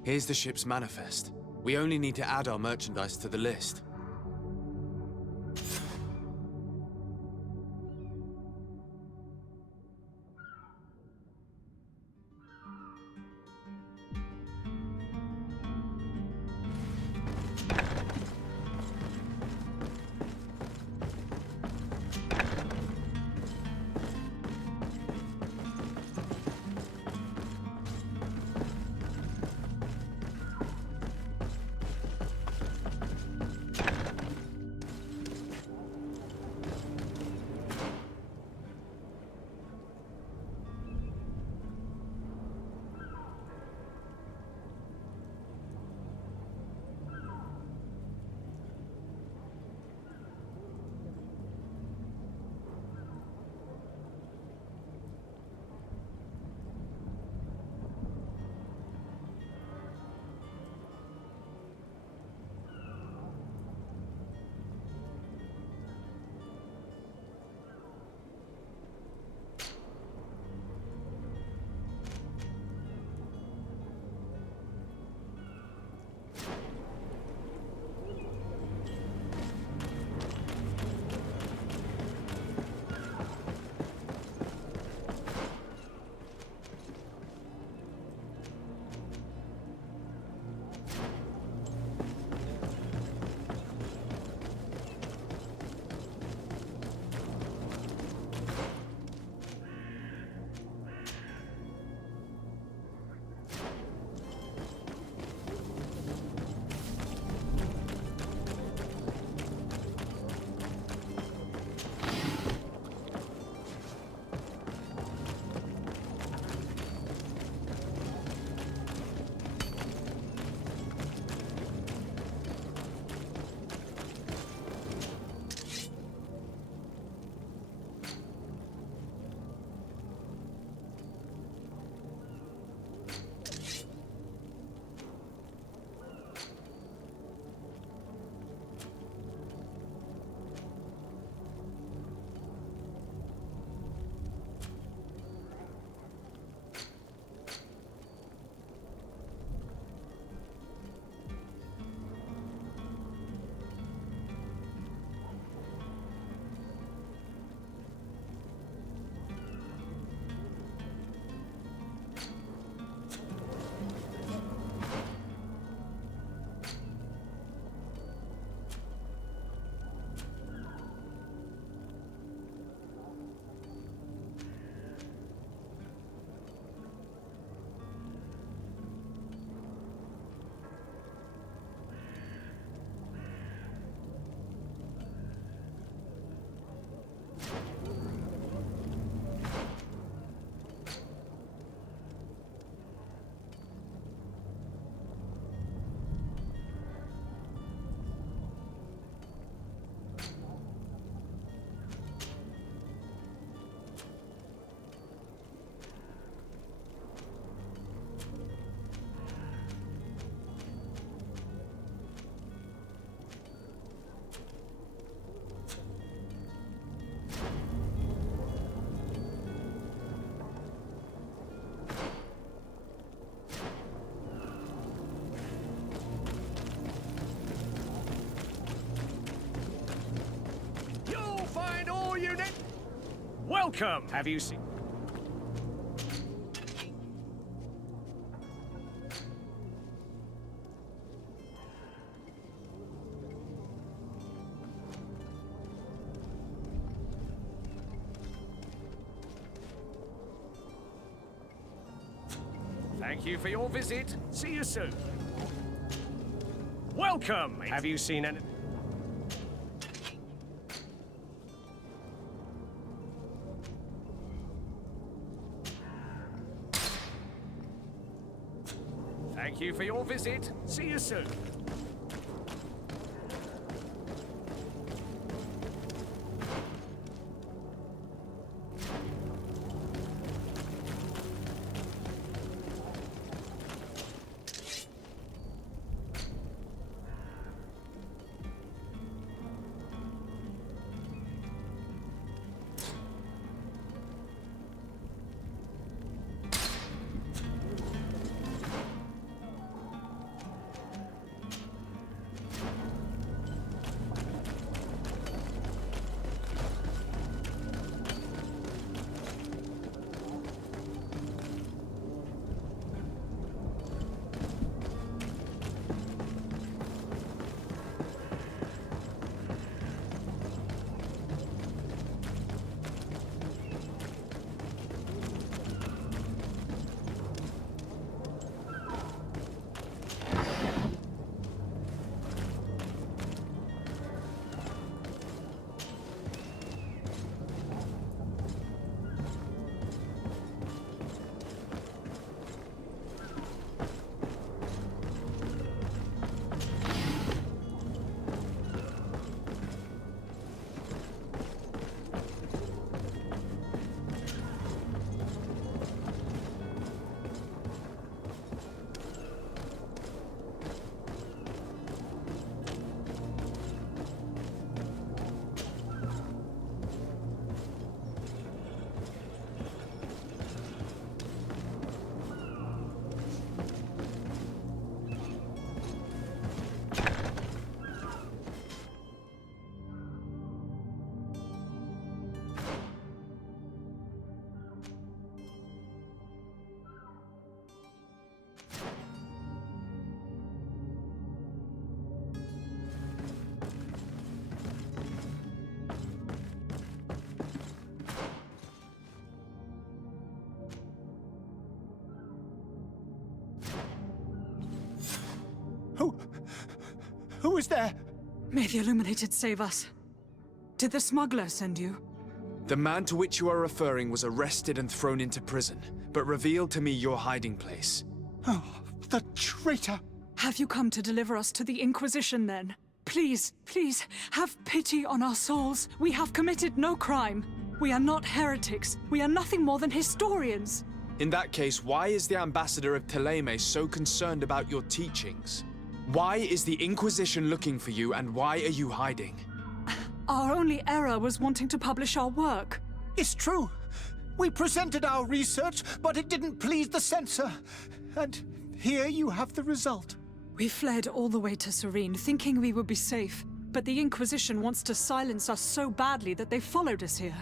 Here's the ship's manifest. We only need to add our merchandise to the list. Welcome! Have you seen... Thank you for your visit. See you soon. Welcome! Have you seen any... Thank you for your visit. See you soon. Who is there? May the Illuminated save us. Did the smuggler send you? The man to which you are referring was arrested and thrown into prison, but revealed to me your hiding place. Oh, the traitor! Have you come to deliver us to the Inquisition, then? Please, please, have pity on our souls. We have committed no crime. We are not heretics. We are nothing more than historians. In that case, why is the ambassador of Teleme so concerned about your teachings? Why is the Inquisition looking for you, and why are you hiding? Our only error was wanting to publish our work. It's true. We presented our research, but it didn't please the censor. And here you have the result. We fled all the way to Serene, thinking we would be safe. But the Inquisition wants to silence us so badly that they followed us here.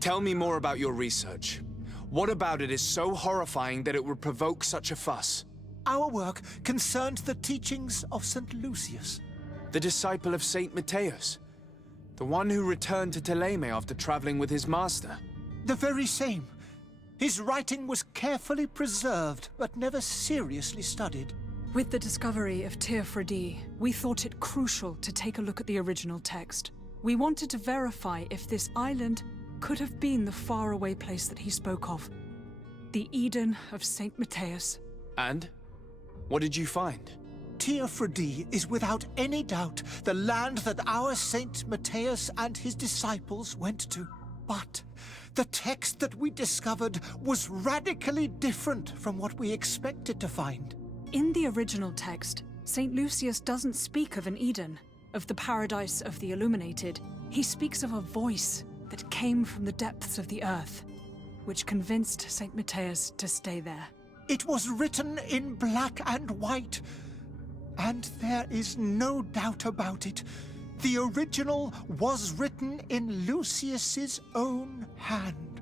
Tell me more about your research. What about it is so horrifying that it would provoke such a fuss? Our work concerned the teachings of St. Lucius. The disciple of St. Matthias. The one who returned to Teleme after traveling with his master. The very same. His writing was carefully preserved, but never seriously studied. With the discovery of Teofredi, we thought it crucial to take a look at the original text. We wanted to verify if this island could have been the faraway place that he spoke of. The Eden of St. Matthias. And? What did you find? Teofredi is without any doubt the land that our St. Matthias and his disciples went to. But the text that we discovered was radically different from what we expected to find. In the original text, St. Lucius doesn't speak of an Eden, of the paradise of the Illuminated. He speaks of a voice that came from the depths of the earth, which convinced St. Matthias to stay there. It was written in black and white, and there is no doubt about it. The original was written in Lucius's own hand.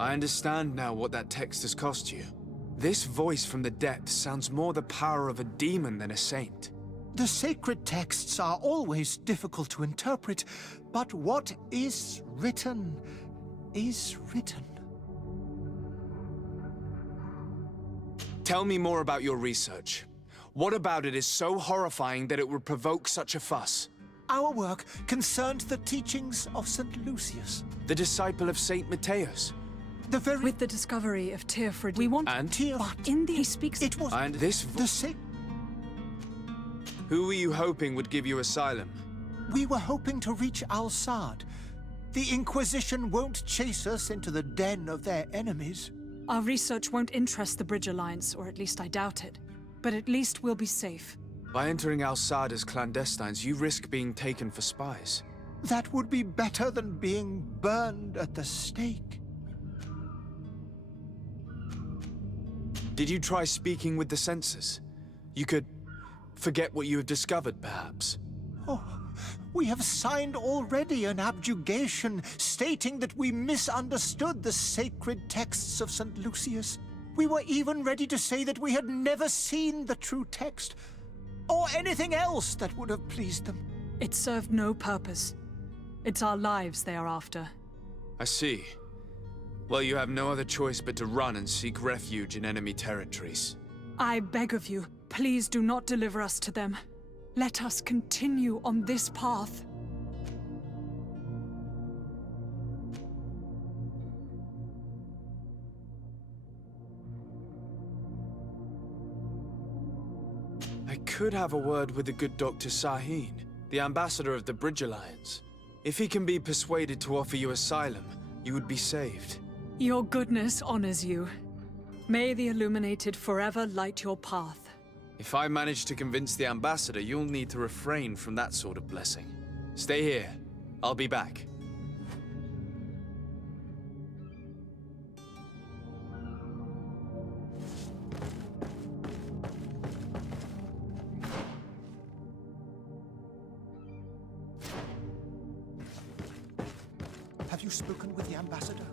I understand now what that text has cost you. This voice from the depths sounds more the power of a demon than a saint. The sacred texts are always difficult to interpret, but what is written is written. Tell me more about your research. What about it is so horrifying that it would provoke such a fuss? Our work concerned the teachings of St. Lucius, the disciple of Saint Matthias. With the discovery of Teofrid, we want... And? But in the... He speaks... It was... And this... Who were you hoping would give you asylum? We were hoping to reach Al-Sad. The Inquisition won't chase us into the den of their enemies. Our research won't interest the Bridge Alliance, or at least I doubt it. But at least we'll be safe. By entering Al-Sad as clandestines, you risk being taken for spies. That would be better than being burned at the stake. Did you try speaking with the censors? You could forget what you have discovered, perhaps. Oh, we have signed already an abjugation stating that we misunderstood the sacred texts of St. Lucius. We were even ready to say that we had never seen the true text, or anything else that would have pleased them. It served no purpose. It's our lives they are after. I see. Well, you have no other choice but to run and seek refuge in enemy territories. I beg of you, please do not deliver us to them. Let us continue on this path. I could have a word with the good Dr. Sahin, the ambassador of the Bridge Alliance. If he can be persuaded to offer you asylum, you would be saved. Your goodness honors you. May the Illuminated forever light your path. If I manage to convince the ambassador, you'll need to refrain from that sort of blessing. Stay here. I'll be back. Have you spoken with the ambassador?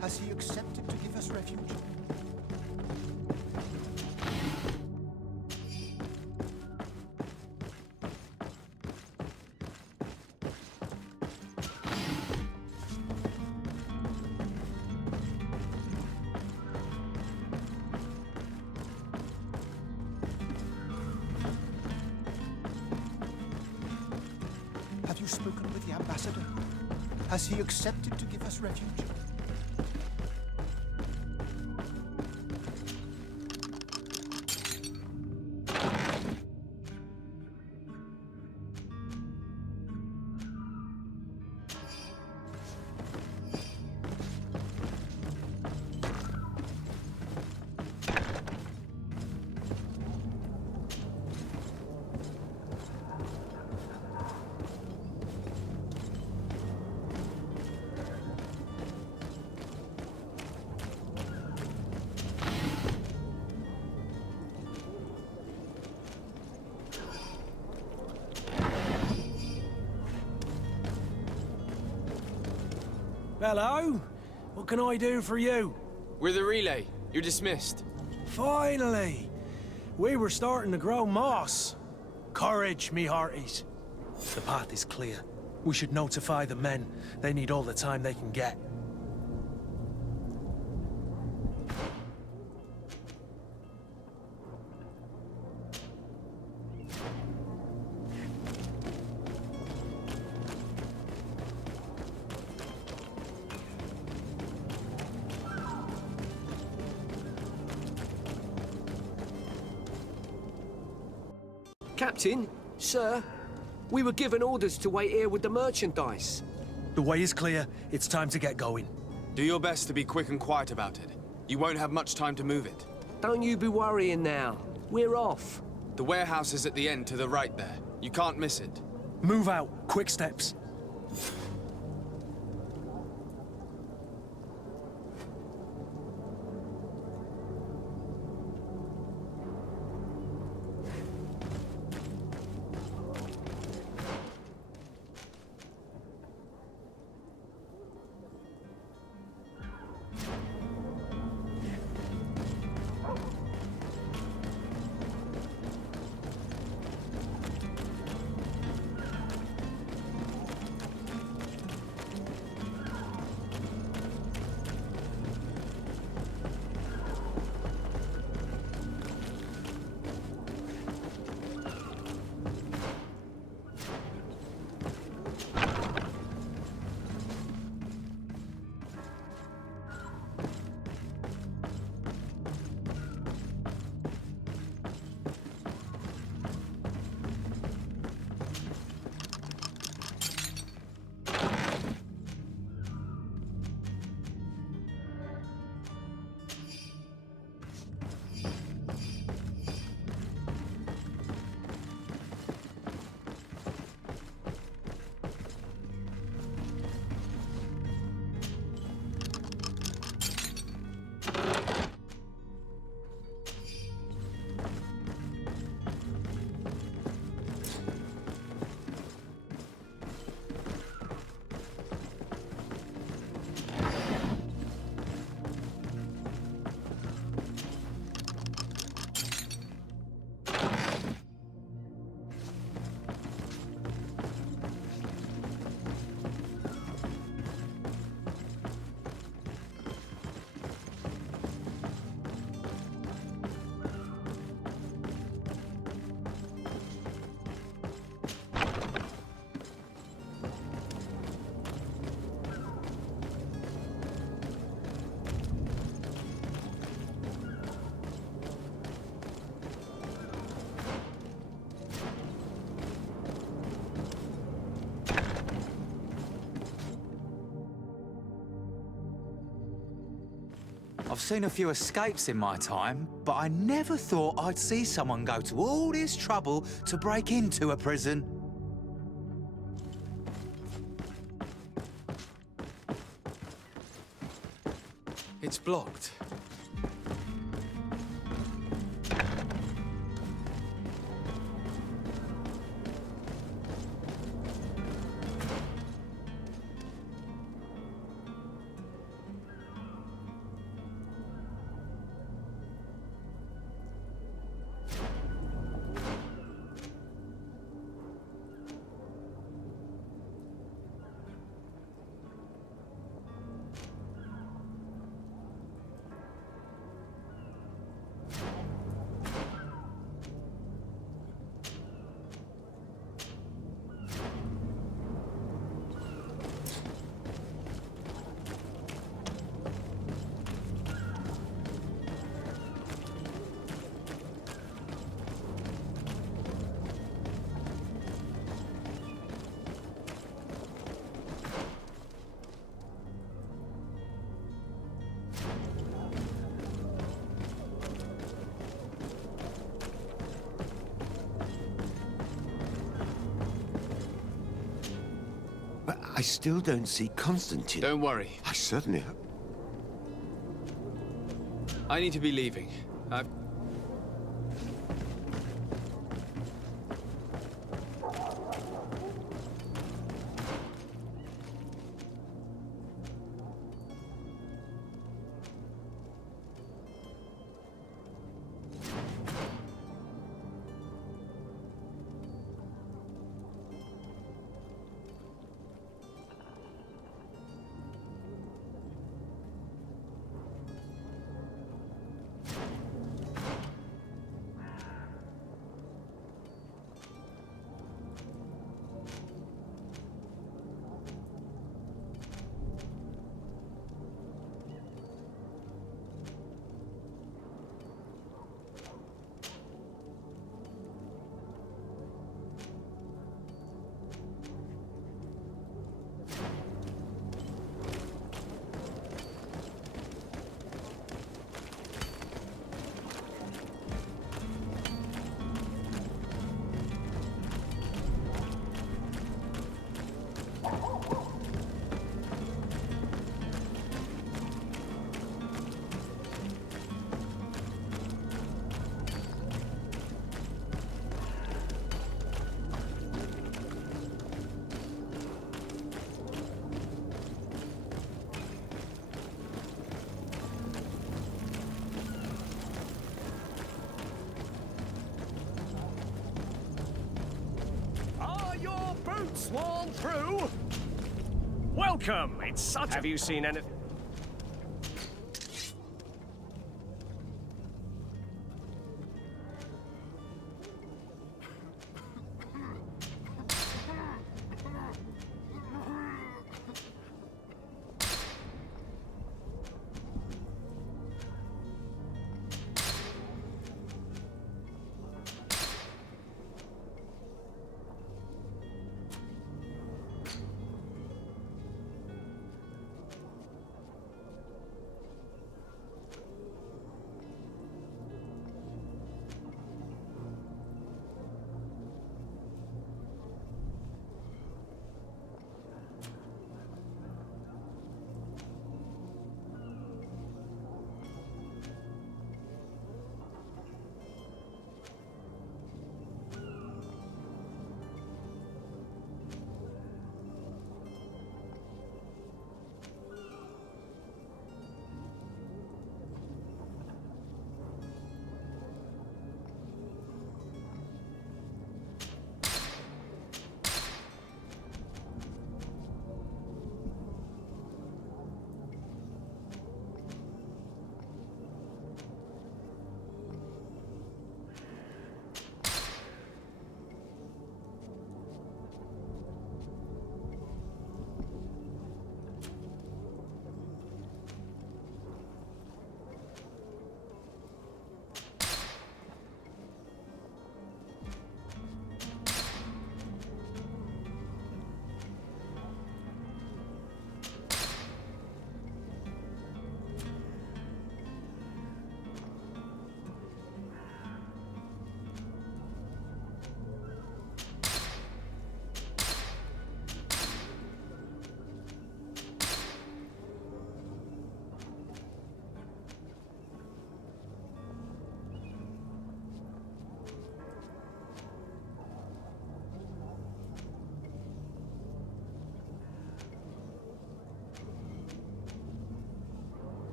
Has he accepted to give us refuge? Have you spoken with the ambassador? Has he accepted to give us refuge? Hello? What can I do for you? We're the relay. You're dismissed. Finally! We were starting to grow moss. Courage, me hearties. The path is clear. We should notify the men. They need all the time they can get. Captain, sir, we were given orders to wait here with the merchandise. The way is clear. It's time to get going. Do your best to be quick and quiet about it. You won't have much time to move it. Don't you be worrying now. We're off. The warehouse is at the end to the right there. You can't miss it. Move out. Quick steps. I've seen a few escapes in my time, but I never thought I'd see someone go to all this trouble to break into a prison. It's blocked. But I still don't see Constantine. Don't worry. I certainly hope. I need to be leaving. Sworn through? Welcome! It's such Have you seen anything?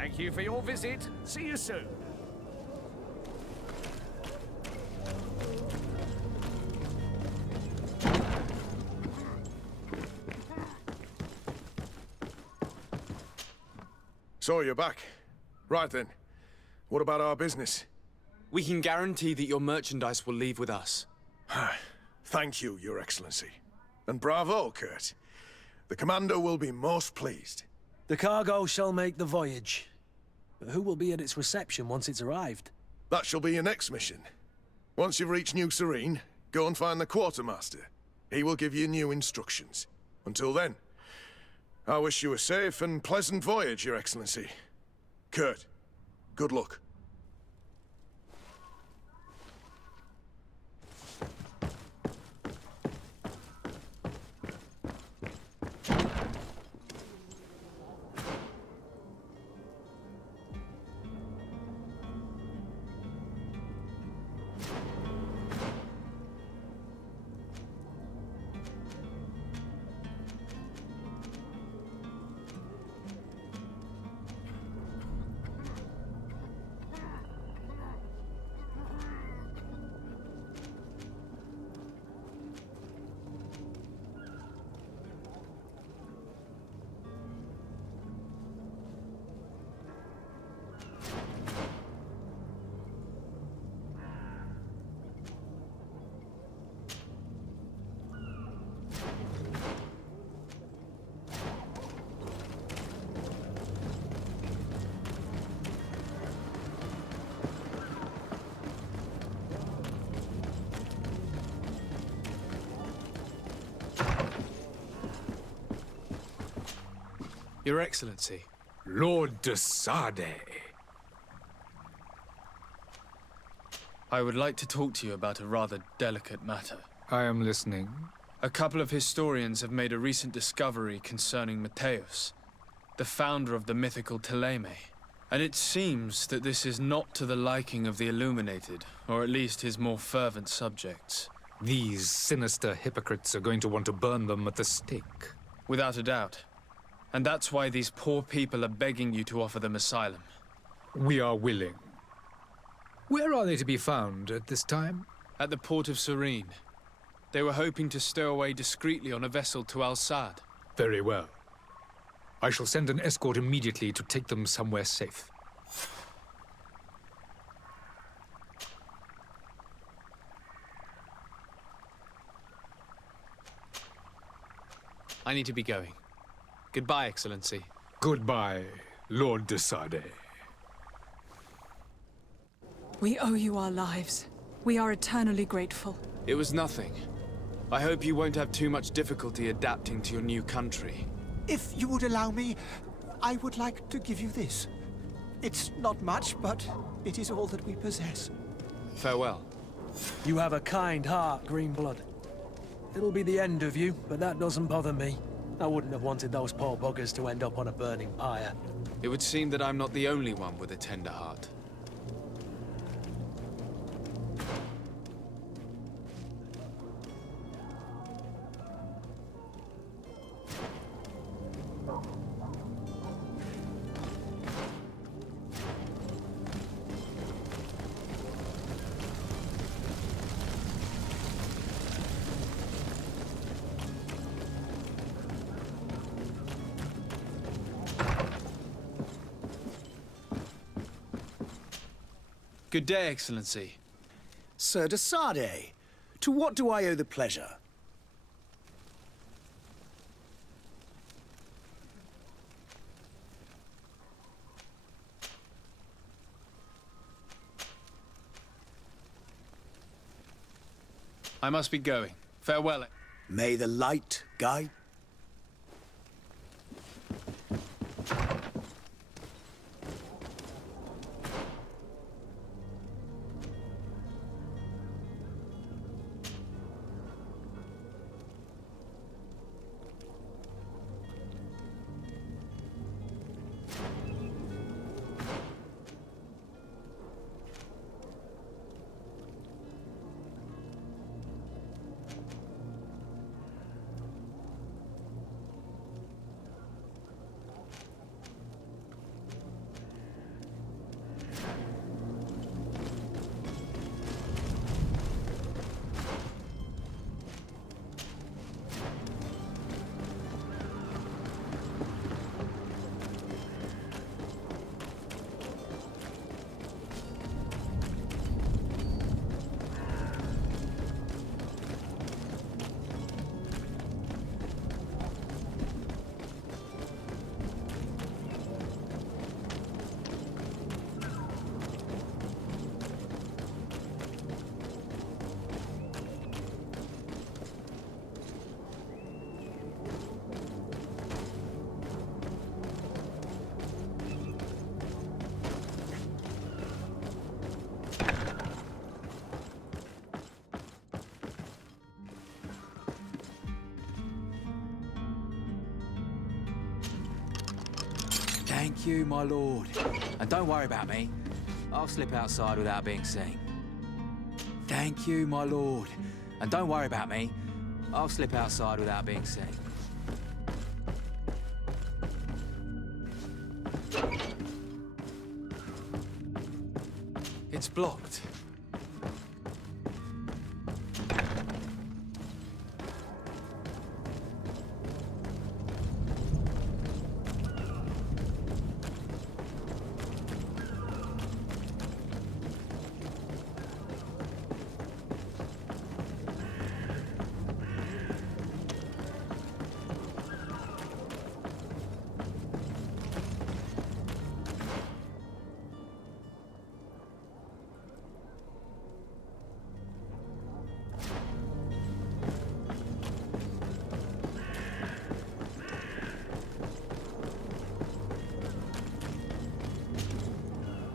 Thank you for your visit. See you soon. So you're back. Right then. What about our business? We can guarantee that your merchandise will leave with us. Thank you, Your Excellency. And bravo, Kurt. The Commander will be most pleased. The cargo shall make the voyage. But who will be at its reception once it's arrived? That shall be your next mission. Once you've reached New Serene, go and find the Quartermaster. He will give you new instructions. Until then, I wish you a safe and pleasant voyage, Your Excellency. Kurt, good luck. Your Excellency, Lord de Sade. I would like to talk to you about a rather delicate matter. I am listening. A couple of historians have made a recent discovery concerning Mateus, the founder of the mythical Teleme. And it seems that this is not to the liking of the Illuminated, or at least his more fervent subjects. These sinister hypocrites are going to want to burn them at the stake. Without a doubt. And that's why these poor people are begging you to offer them asylum. We are willing. Where are they to be found at this time? At the port of Serene. They were hoping to stow away discreetly on a vessel to Al-Sad. Very well. I shall send an escort immediately to take them somewhere safe. I need to be going. Goodbye, Excellency. Goodbye, Lord de Sade. We owe you our lives. We are eternally grateful. It was nothing. I hope you won't have too much difficulty adapting to your new country. If you would allow me, I would like to give you this. It's not much, but it is all that we possess. Farewell. You have a kind heart, Greenblood. It'll be the end of you, but that doesn't bother me. I wouldn't have wanted those poor buggers to end up on a burning pyre. It would seem that I'm not the only one with a tender heart. Good day, Excellency. Sir de Sade, to what do I owe the pleasure? I must be going. Farewell. May the light guide. Thank you, my lord. And don't worry about me. I'll slip outside without being seen. Thank you, my lord. And don't worry about me. I'll slip outside without being seen. It's blocked.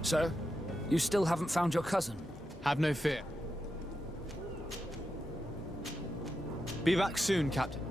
So, you still haven't found your cousin? Have no fear. Be back soon, Captain.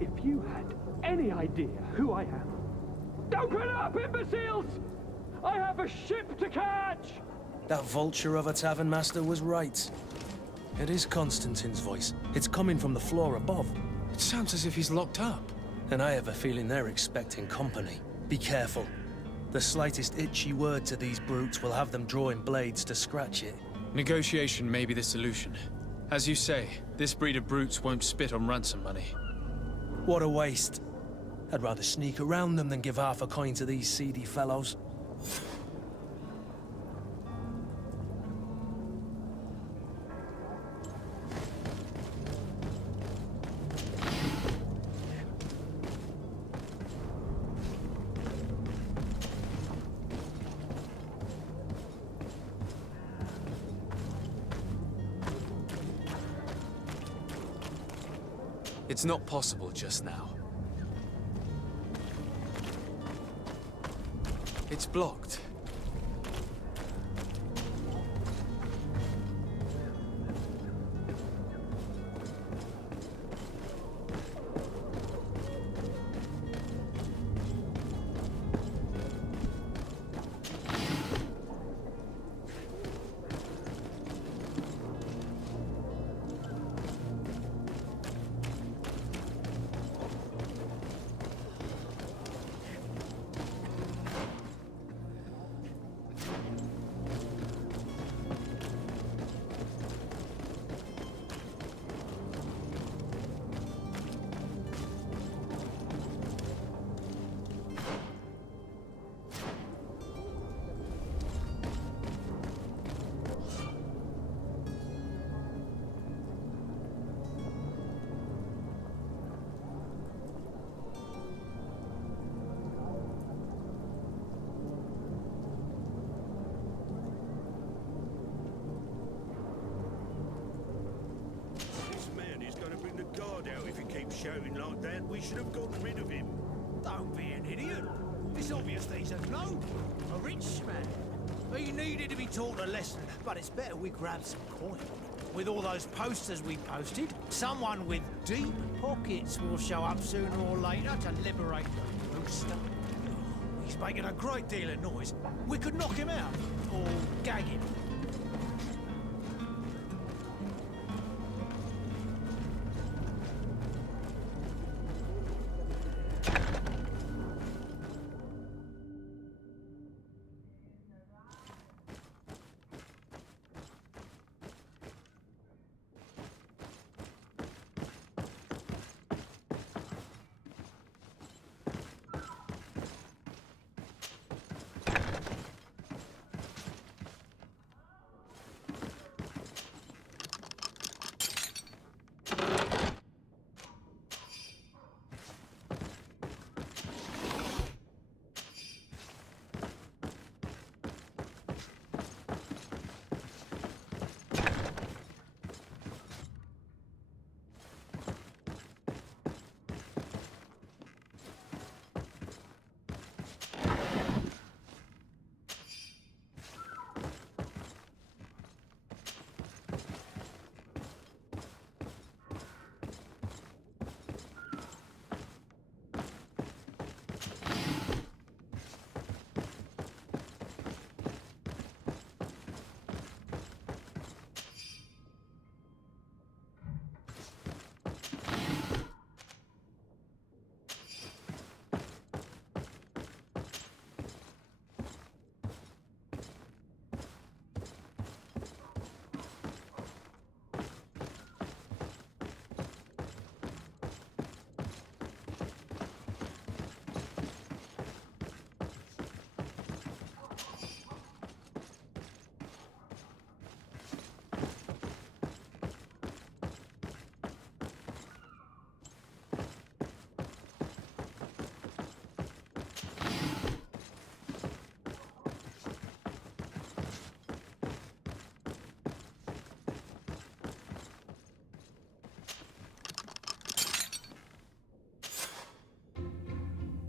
If you had any idea who I am... Open up, imbeciles! I have a ship to catch! That vulture of a tavern master was right. It is Constantine's voice. It's coming from the floor above. It sounds as if he's locked up. And I have a feeling they're expecting company. Be careful. The slightest itchy word to these brutes will have them drawing blades to scratch it. Negotiation may be the solution. As you say, this breed of brutes won't spit on ransom money. What a waste. I'd rather sneak around them than give half a coin to these seedy fellows. It's not possible just now. It's blocked. Shouting like that, we should have gotten rid of him. Don't be an idiot. It's obvious that he's a gnome, a rich man. He needed to be taught a lesson, but it's better we grab some coin. With all those posters we posted, someone with deep pockets will show up sooner or later to liberate the rooster. He's making a great deal of noise. We could knock him out, or gag him.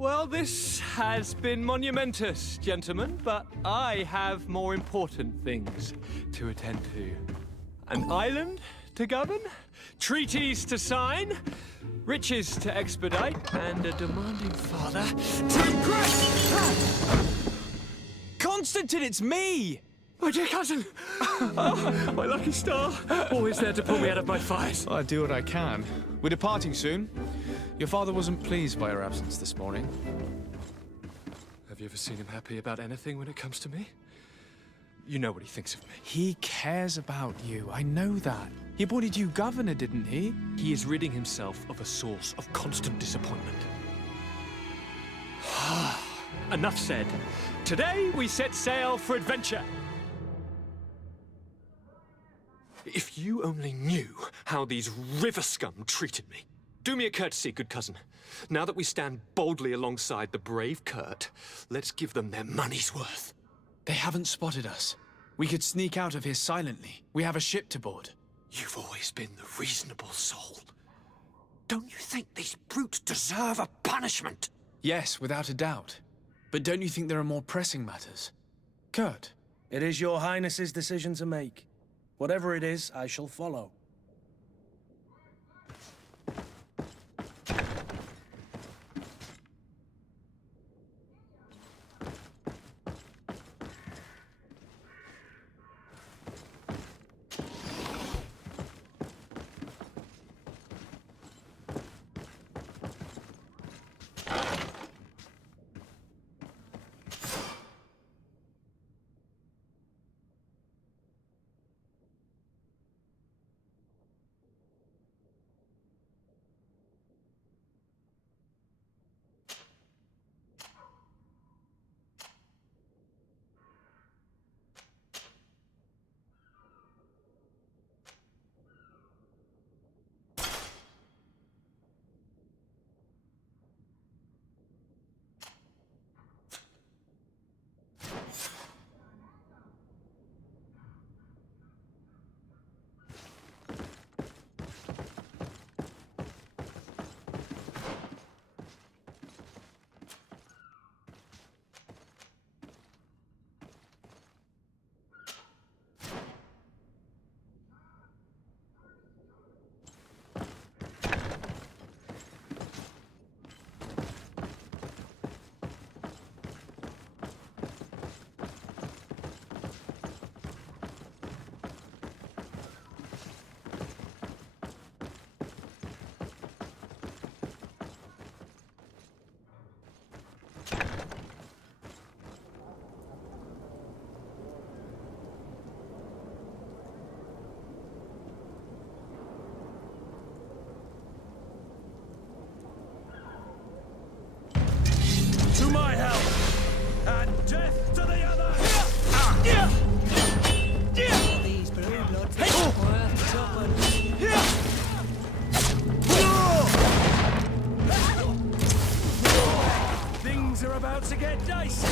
Well, this has been monumentous, gentlemen, but I have more important things to attend to. An island to govern, treaties to sign, riches to expedite, and a demanding father to impress! Constantine, it's me! My dear cousin! Oh, my lucky star! Always there to pull me out of my fires. I do what I can. We're departing soon. Your father wasn't pleased by your absence this morning. Have you ever seen him happy about anything when it comes to me? You know what he thinks of me. He cares about you, I know that. He appointed you governor, didn't he? He is ridding himself of a source of constant disappointment. Enough said. Today we set sail for adventure. If you only knew how these river scum treated me. Do me a courtesy, good cousin. Now that we stand boldly alongside the brave Kurt, let's give them their money's worth. They haven't spotted us. We could sneak out of here silently. We have a ship to board. You've always been the reasonable soul. Don't you think these brutes deserve a punishment? Yes, without a doubt. But don't you think there are more pressing matters? Kurt? It is your Highness's decision to make. Whatever it is, I shall follow. To my help, and death to the other! These blue bloods worth tuppence. Things are about to get dicey.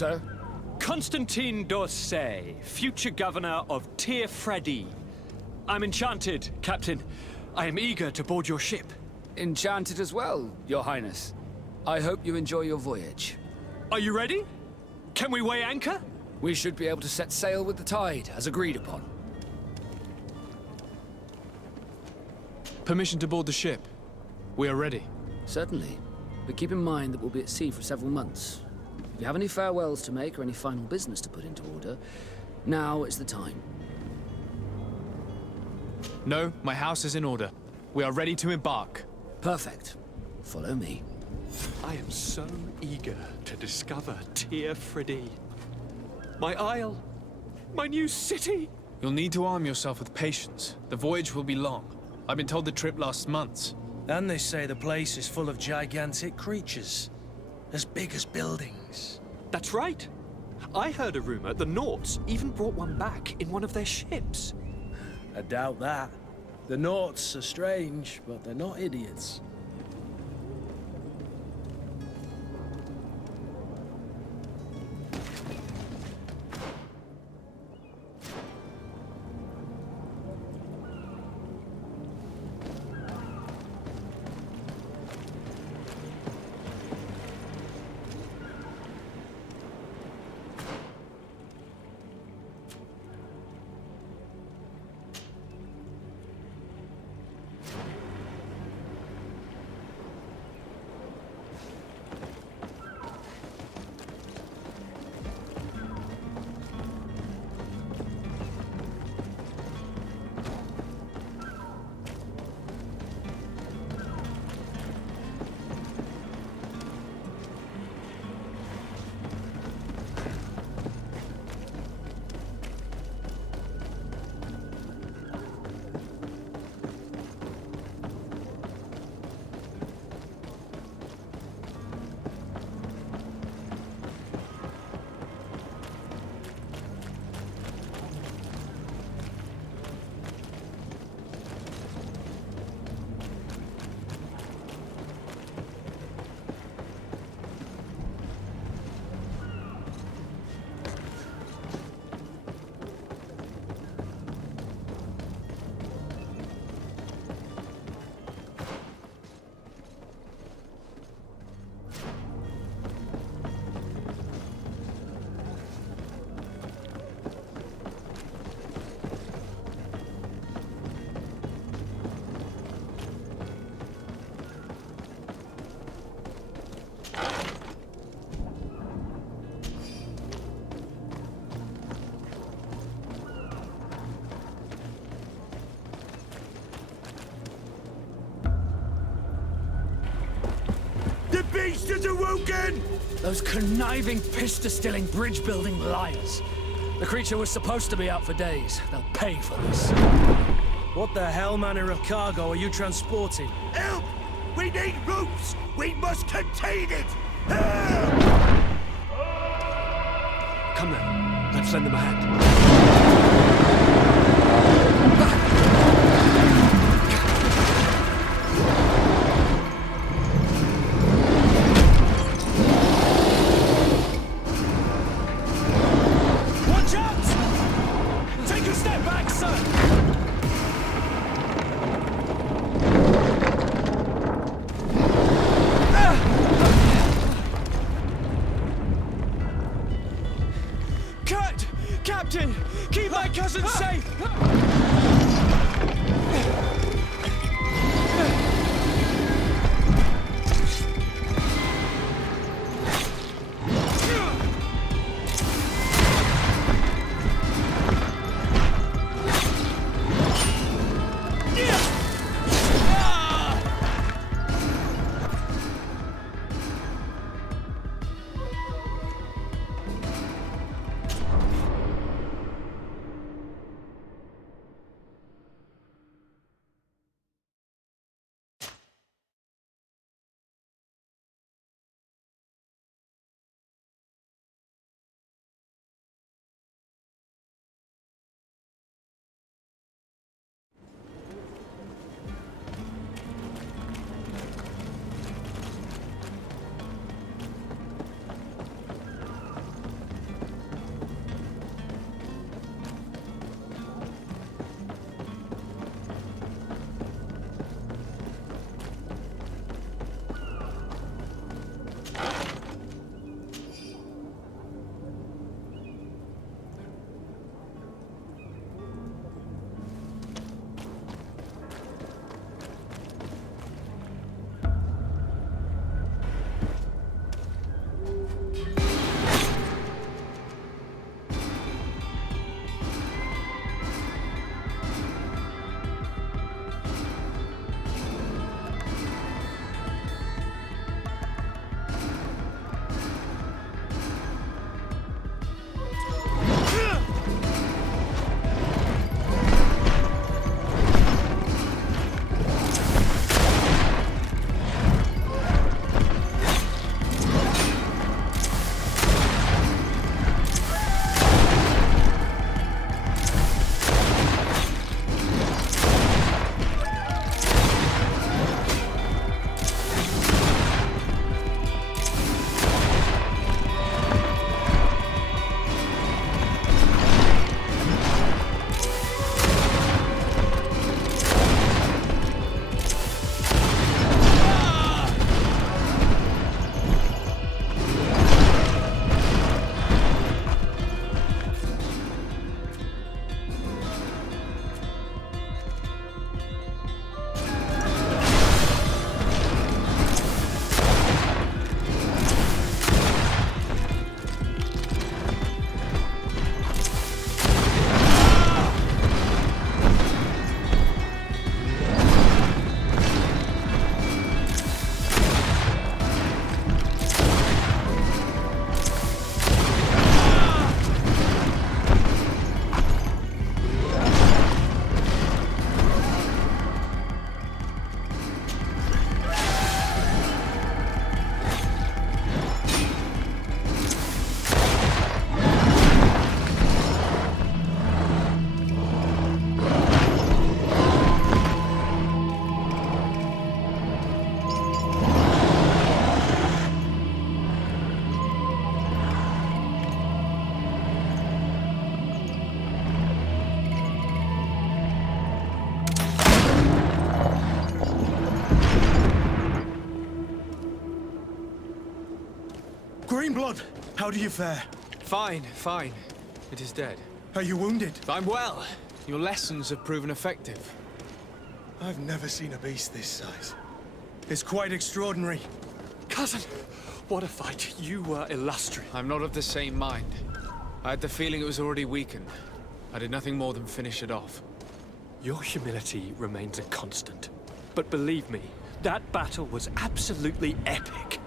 sir? Constantine d'Orsay, future governor of Tir Freddy. I'm enchanted, Captain. I am eager to board your ship. Enchanted as well, Your Highness. I hope you enjoy your voyage. Are you ready? Can we weigh anchor? We should be able to set sail with the tide, as agreed upon. Permission to board the ship. We are ready. Certainly. But keep in mind that we'll be at sea for several months. If you have any farewells to make or any final business to put into order, now is the time. No, my house is in order. We are ready to embark. Perfect. Follow me. I am so eager to discover Tir Freddy. My isle. My new city. You'll need to arm yourself with patience. The voyage will be long. I've been told the trip lasts months. And they say the place is full of gigantic creatures. As big as buildings. That's right. I heard a rumor the Nauts even brought one back in one of their ships. I doubt that. The Nauts are strange, but they're not idiots. beast has awoken! Those conniving, pista-stilling, bridge-building liars. The creature was supposed to be out for days. They'll pay for this. What the hell manner of cargo are you transporting? Help! We need ropes! We must contain it! Help! Come now, let's lend them a hand. Watch out! Take a step back, sir! Captain! Keep my cousin safe! Greenblood, how do you fare? Fine, fine. It is dead. Are you wounded? I'm well. Your lessons have proven effective. I've never seen a beast this size. It's quite extraordinary. Cousin, what a fight. You were illustrious. I'm not of the same mind. I had the feeling it was already weakened. I did nothing more than finish it off. Your humility remains a constant. But believe me, that battle was absolutely epic.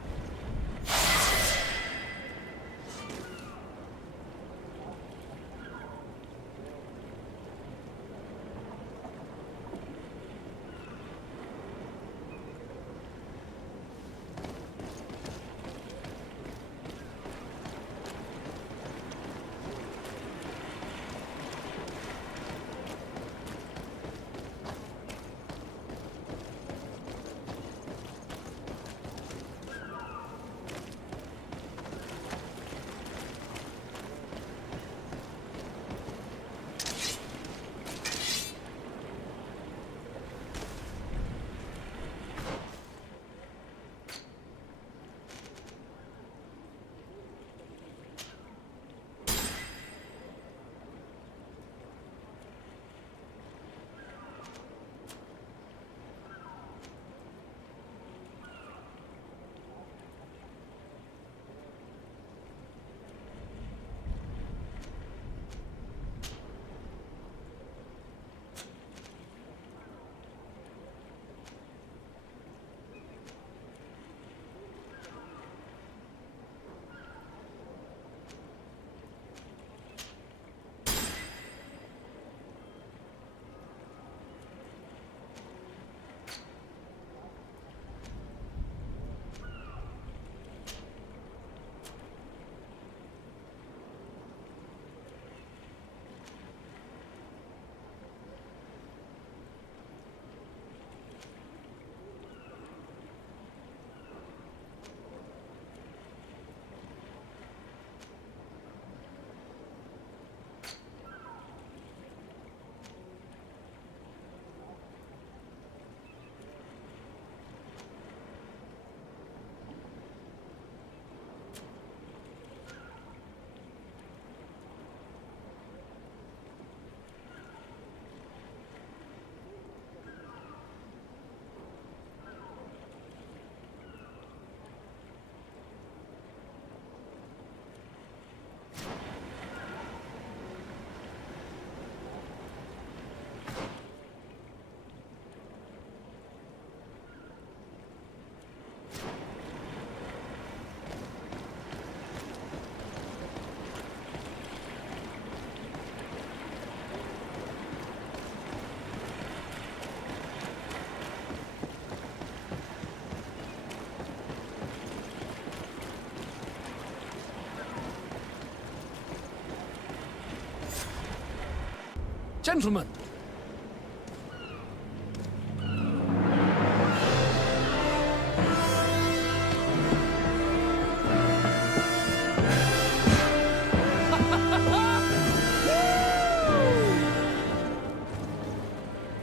Gentlemen!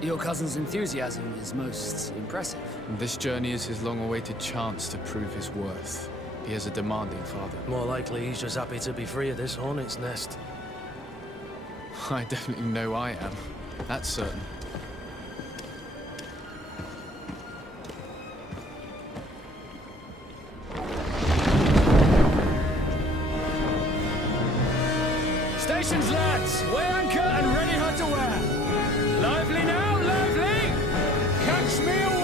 Your cousin's enthusiasm is most impressive. This journey is his long-awaited chance to prove his worth. He has a demanding father. More likely he's just happy to be free of this hornet's nest. I definitely know I am. That's certain. Stations, lads! Weigh anchor and ready her to wear! Lively now, lively! Catch me a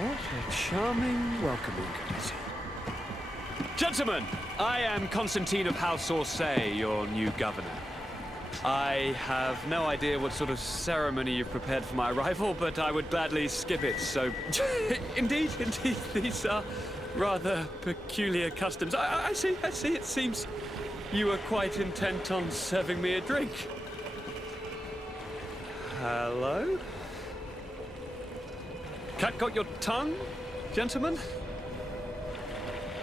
What a charming welcoming committee. Gentlemen, I am Constantine of House Orsay, your new governor. I have no idea what sort of ceremony you've prepared for my arrival, but I would gladly skip it, so... indeed, these are rather peculiar customs. I see, it seems you are quite intent on serving me a drink. Hello? Cat got your tongue, gentlemen?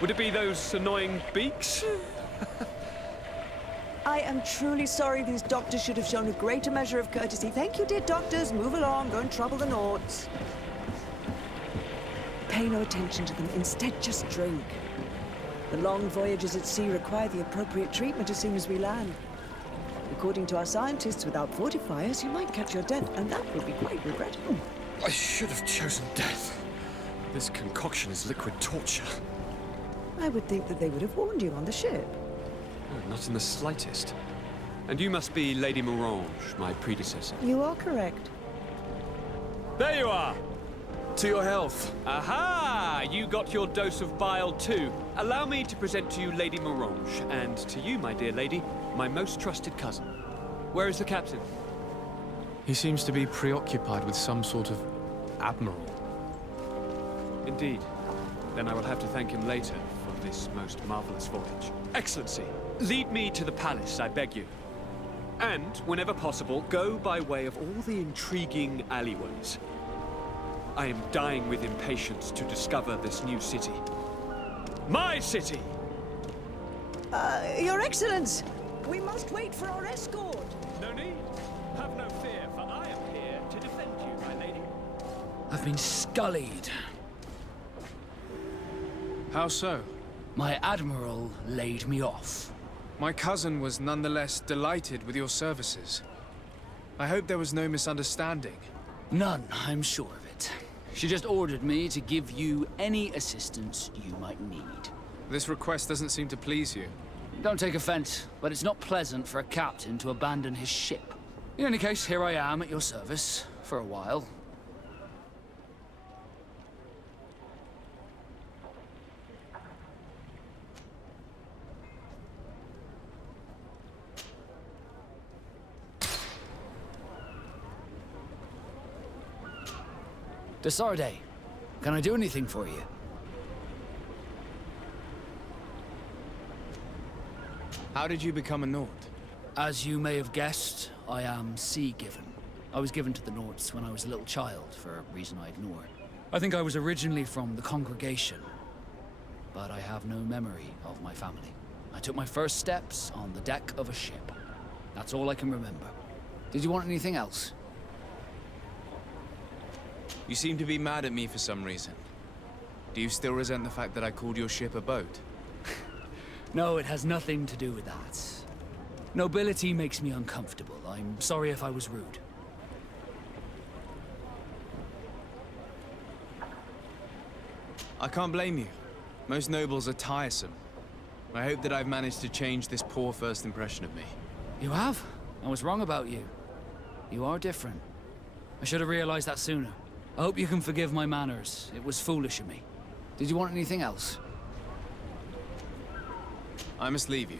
Would it be those annoying beaks? I am truly sorry. These doctors should have shown a greater measure of courtesy. Thank you, dear doctors. Move along. Don't trouble the Nords. Pay no attention to them. Instead, just drink. The long voyages at sea require the appropriate treatment as soon as we land. According to our scientists, without fortifiers, you might catch your death, and that would be quite regrettable. I should have chosen death. This concoction is liquid torture. I would think that they would have warned you on the ship. Oh, not in the slightest. And you must be Lady Morange, my predecessor. You are correct. There you are! To your health. Aha! You got your dose of bile too. Allow me to present to you Lady Morange, and to you, my dear lady, my most trusted cousin. Where is the captain? He seems to be preoccupied with some sort of admiral. Indeed. Then I will have to thank him later for this most marvelous voyage. Excellency, lead me to the palace, I beg you. And, whenever possible, go by way of all the intriguing alleyways. I am dying with impatience to discover this new city. My city! Your Excellence! We must wait for our escort! No need. Have no fear, for I am here to defend you, my lady. I've been scullied. How so? My admiral laid me off. My cousin was nonetheless delighted with your services. I hope there was no misunderstanding. None, I'm sure of it. She just ordered me to give you any assistance you might need. This request doesn't seem to please you. Don't take offense, but it's not pleasant for a captain to abandon his ship. In any case, here I am at your service, for a while. Desarde, can I do anything for you? How did you become a Nord? As you may have guessed, I am sea-given. I was given to the Nords when I was a little child, for a reason I ignore. I think I was originally from the congregation, but I have no memory of my family. I took my first steps on the deck of a ship. That's all I can remember. Did you want anything else? You seem to be mad at me for some reason. Do you still resent the fact that I called your ship a boat? No, it has nothing to do with that. Nobility makes me uncomfortable. I'm sorry if I was rude. I can't blame you. Most nobles are tiresome. I hope that I've managed to change this poor first impression of me. You have? I was wrong about you. You are different. I should have realized that sooner. I hope you can forgive my manners. It was foolish of me. Did you want anything else? I must leave you.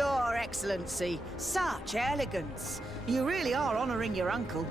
Your Excellency, such elegance. You really are honouring your uncle.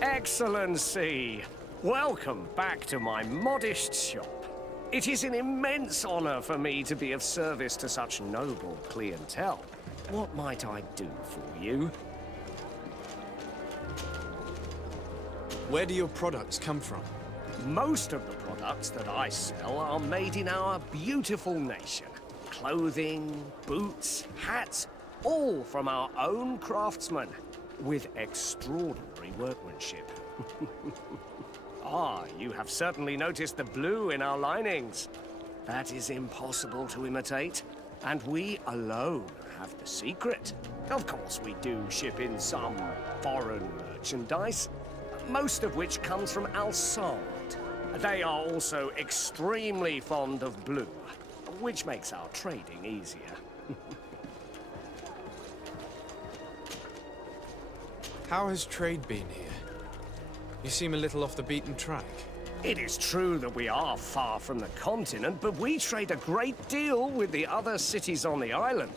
Excellency, welcome back to my modest shop. It is an immense honor for me to be of service to such noble clientele. What might I do for you? Where do your products come from? Most of the products that I sell are made in our beautiful nation. Clothing, boots, hats, all from our own craftsmen, with extraordinary workmanship. Ah, you have certainly noticed the blue in our linings. That is impossible to imitate, and we alone have the secret. Of course, we do ship in some foreign merchandise, most of which comes from Alsand. They are also extremely fond of blue, which makes our trading easier. How has trade been here? You seem a little off the beaten track. It is true that we are far from the continent, but we trade a great deal with the other cities on the island.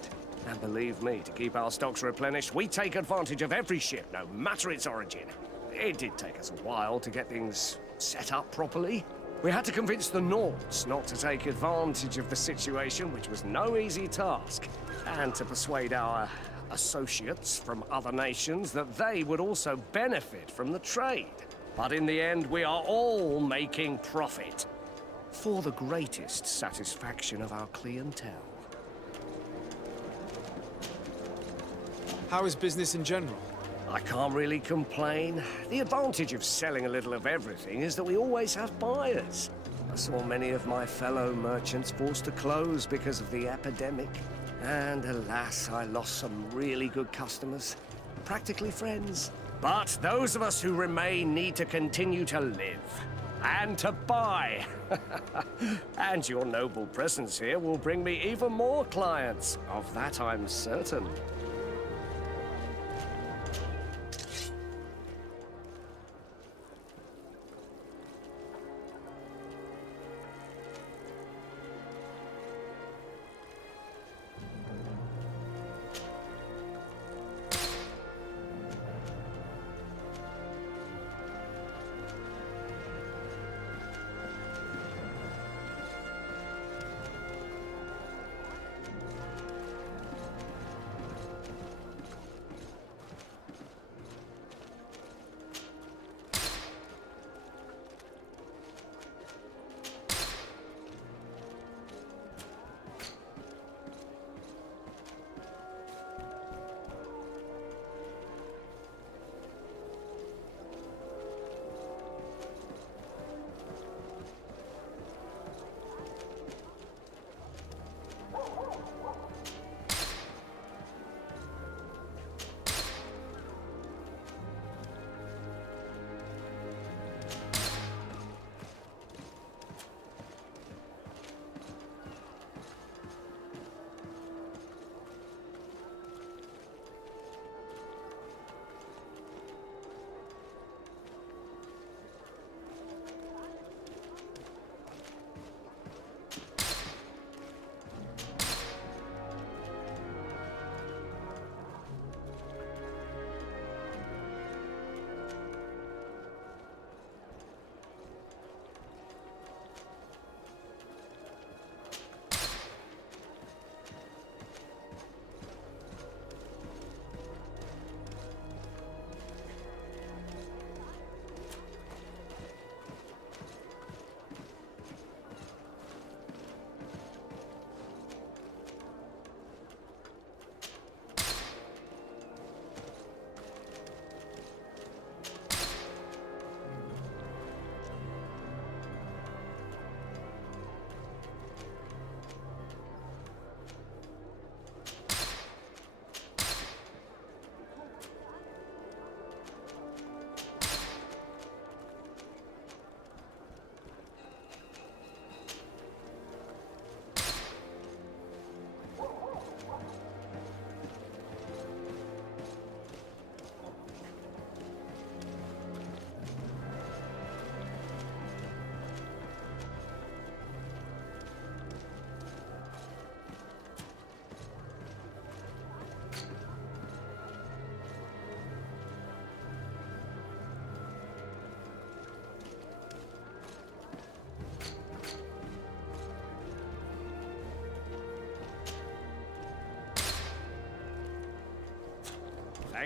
And believe me, to keep our stocks replenished, we take advantage of every ship, no matter its origin. It did take us a while to get things set up properly. We had to convince the Nords not to take advantage of the situation, which was no easy task, and to persuade our associates from other nations that they would also benefit from the trade. But in the end, we are all making profit, for the greatest satisfaction of our clientele. How is business in general? I can't really complain. The advantage of selling a little of everything is that we always have buyers. I saw many of my fellow merchants forced to close because of the epidemic. And alas, I lost some really good customers. Practically friends. But those of us who remain need to continue to live. And to buy. And your noble presence here will bring me even more clients. Of that I'm certain.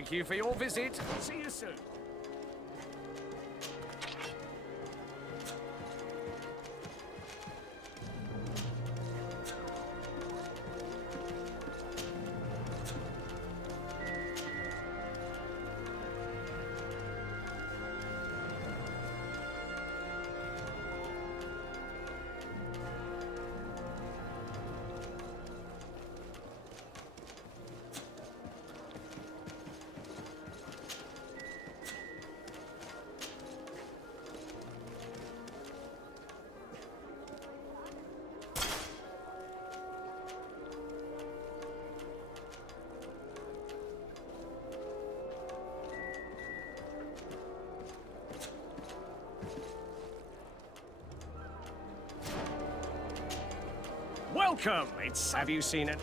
Thank you for your visit. See you soon. Welcome! Have you seen it?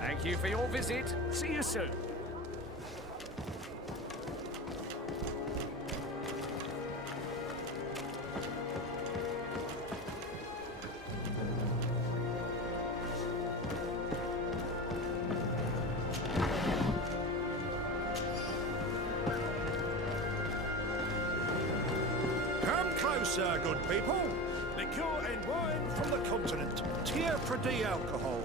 Thank you for your visit. See you soon. Come closer, good people. Liquor and wine from the continent. Tier for the alcohol.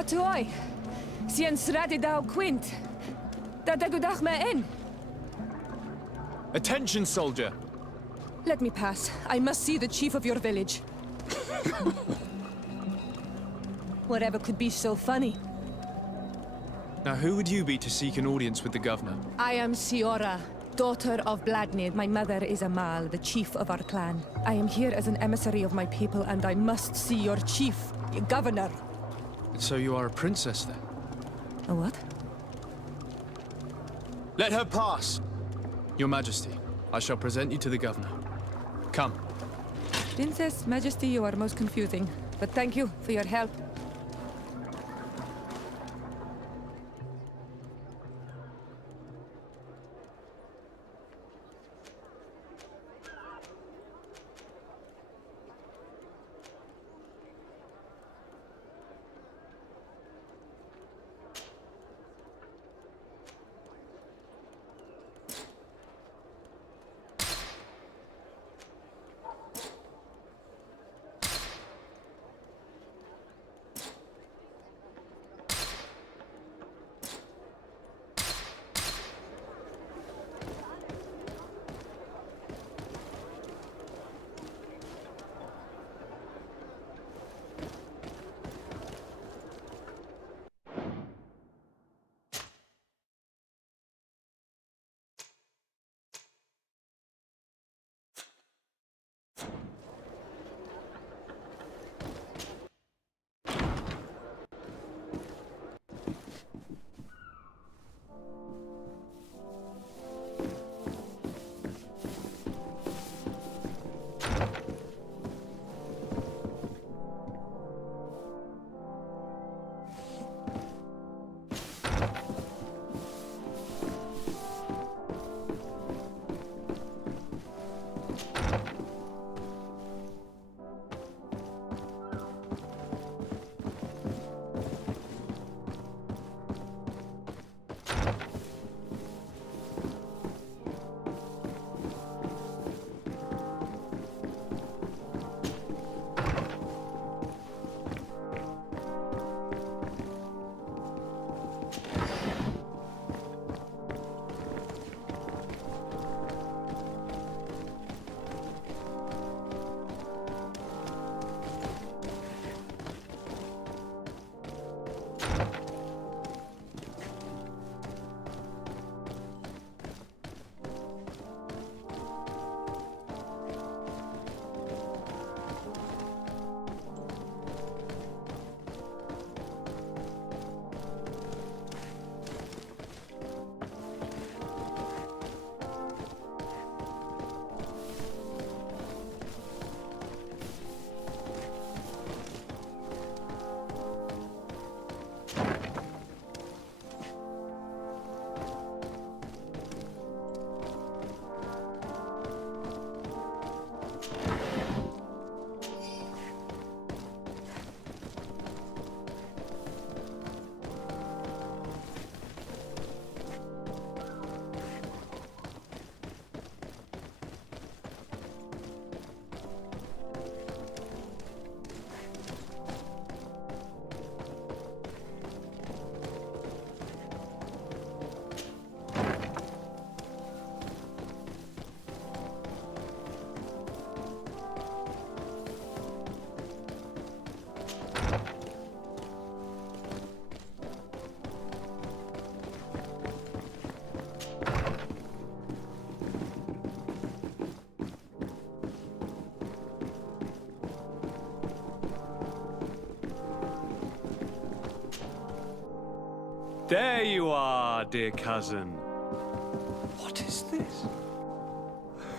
Atoy, sien sradi dau quint. Da dagudach me in. Attention, soldier! Let me pass. I must see the chief of your village. Whatever could be so funny? Now, who would you be to seek an audience with the governor? I am Siora, daughter of Bladnid. My mother is Amal, the chief of our clan. I am here as an emissary of my people, and I must see your chief, your governor. So you are a princess, then? A what? Let her pass! Your Majesty, I shall present you to the governor. Come. Princess, Majesty, you are most confusing. But thank you for your help. There you are, dear cousin. What is this?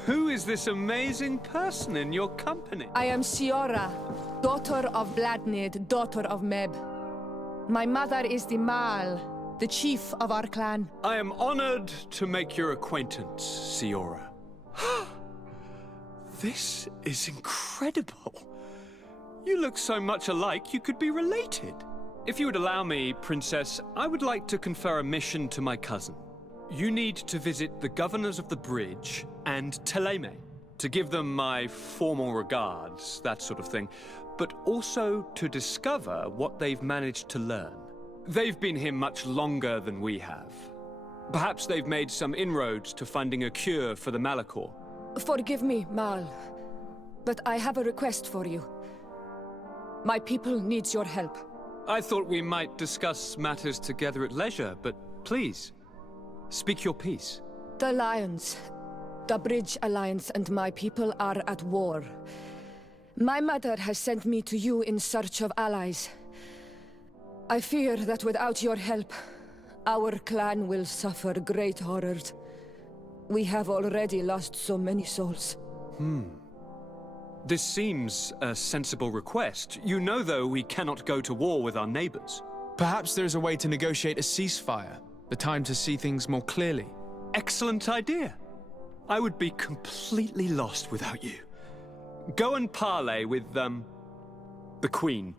Who is this amazing person in your company? I am Siora, daughter of Bladnid, daughter of Meb. My mother is the Mal, the chief of our clan. I am honored to make your acquaintance, Siora. This is incredible. You look so much alike you could be related. If you would allow me, Princess, I would like to confer a mission to my cousin. You need to visit the governors of the bridge and Teleme to give them my formal regards, that sort of thing, but also to discover what they've managed to learn. They've been here much longer than we have. Perhaps they've made some inroads to finding a cure for the Malachor. Forgive me, Mal, but I have a request for you. My people needs your help. I thought we might discuss matters together at leisure, but please, speak your piece. The Alliance, the Bridge Alliance and my people are at war. My mother has sent me to you in search of allies. I fear that without your help, our clan will suffer great horrors. We have already lost so many souls. This seems a sensible request. You know, though, we cannot go to war with our neighbors. Perhaps there's a way to negotiate a ceasefire. The time to see things more clearly. Excellent idea. I would be completely lost without you. Go and parley with, the Queen,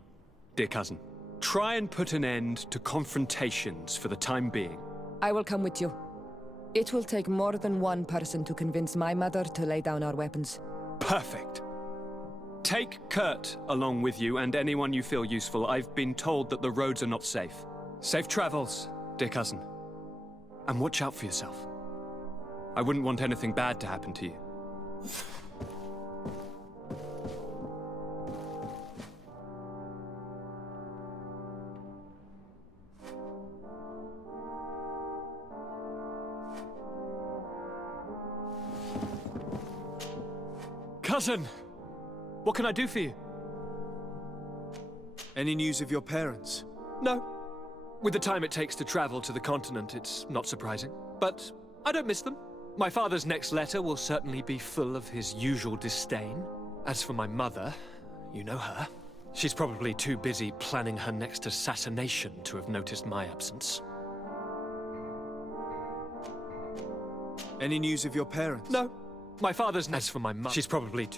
dear cousin. Try and put an end to confrontations for the time being. I will come with you. It will take more than one person to convince my mother to lay down our weapons. Perfect. Take Kurt along with you and anyone you feel useful. I've been told that the roads are not safe. Safe travels, dear cousin. And watch out for yourself. I wouldn't want anything bad to happen to you. Cousin! What can I do for you? Any news of your parents? No. With the time it takes to travel to the continent, it's not surprising. But I don't miss them. My father's next letter will certainly be full of his usual disdain. As for my mother, you know her. She's probably too busy planning her next assassination to have noticed my absence. Any news of your parents? No. My father's... As for my mother, she's probably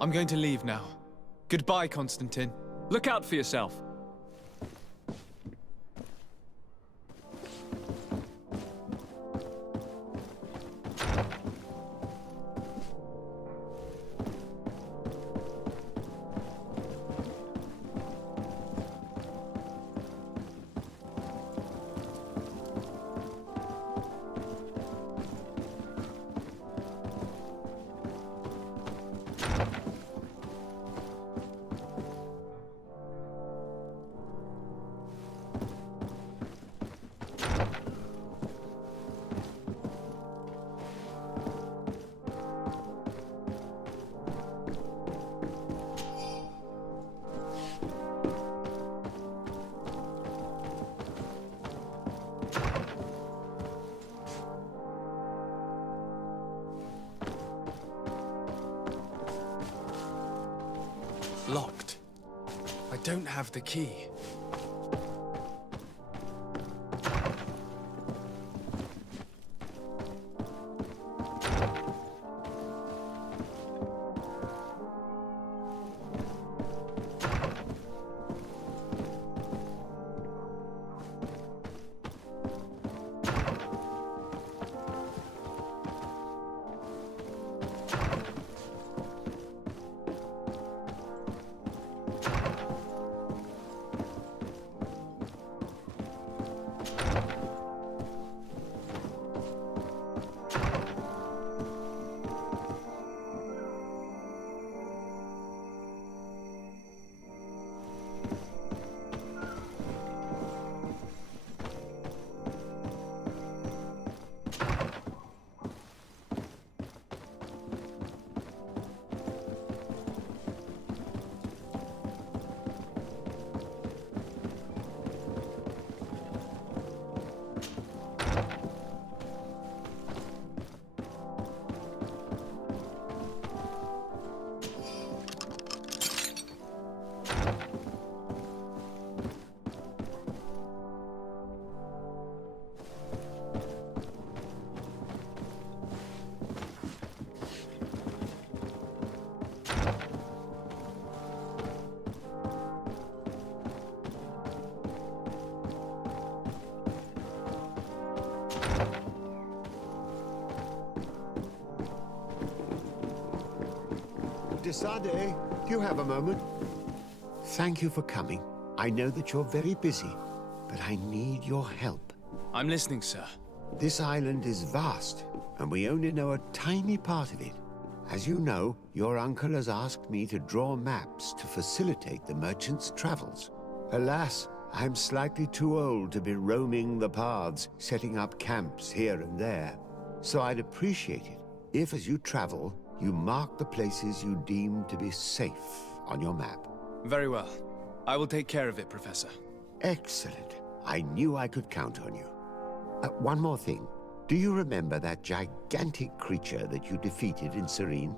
I'm going to leave now. Goodbye, Constantine. Look out for yourself. Locked. I don't have the key. Desade, do you have a moment? Thank you for coming. I know that you're very busy, but I need your help. I'm listening, sir. This island is vast, and we only know a tiny part of it. As you know, your uncle has asked me to draw maps to facilitate the merchant's travels. Alas, I'm slightly too old to be roaming the paths, setting up camps here and there. So I'd appreciate it if, as you travel, you mark the places you deem to be safe on your map. Very well. I will take care of it, Professor. Excellent. I knew I could count on you. One more thing. Do you remember that gigantic creature that you defeated in Serene?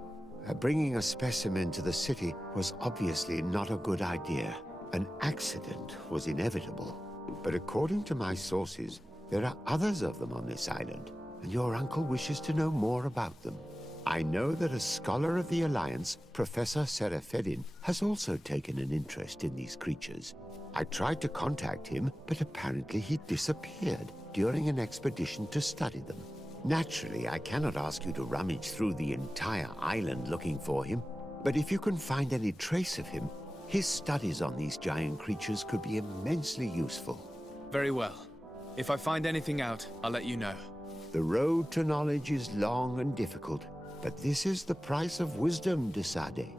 Bringing a specimen to the city was obviously not a good idea. An accident was inevitable. But according to my sources, there are others of them on this island, and your uncle wishes to know more about them. I know that a scholar of the Alliance, Professor Serafedin, has also taken an interest in these creatures. I tried to contact him, but apparently he disappeared during an expedition to study them. Naturally, I cannot ask you to rummage through the entire island looking for him, but if you can find any trace of him, his studies on these giant creatures could be immensely useful. Very well. If I find anything out, I'll let you know. The road to knowledge is long and difficult, but this is the price of wisdom, de Sade.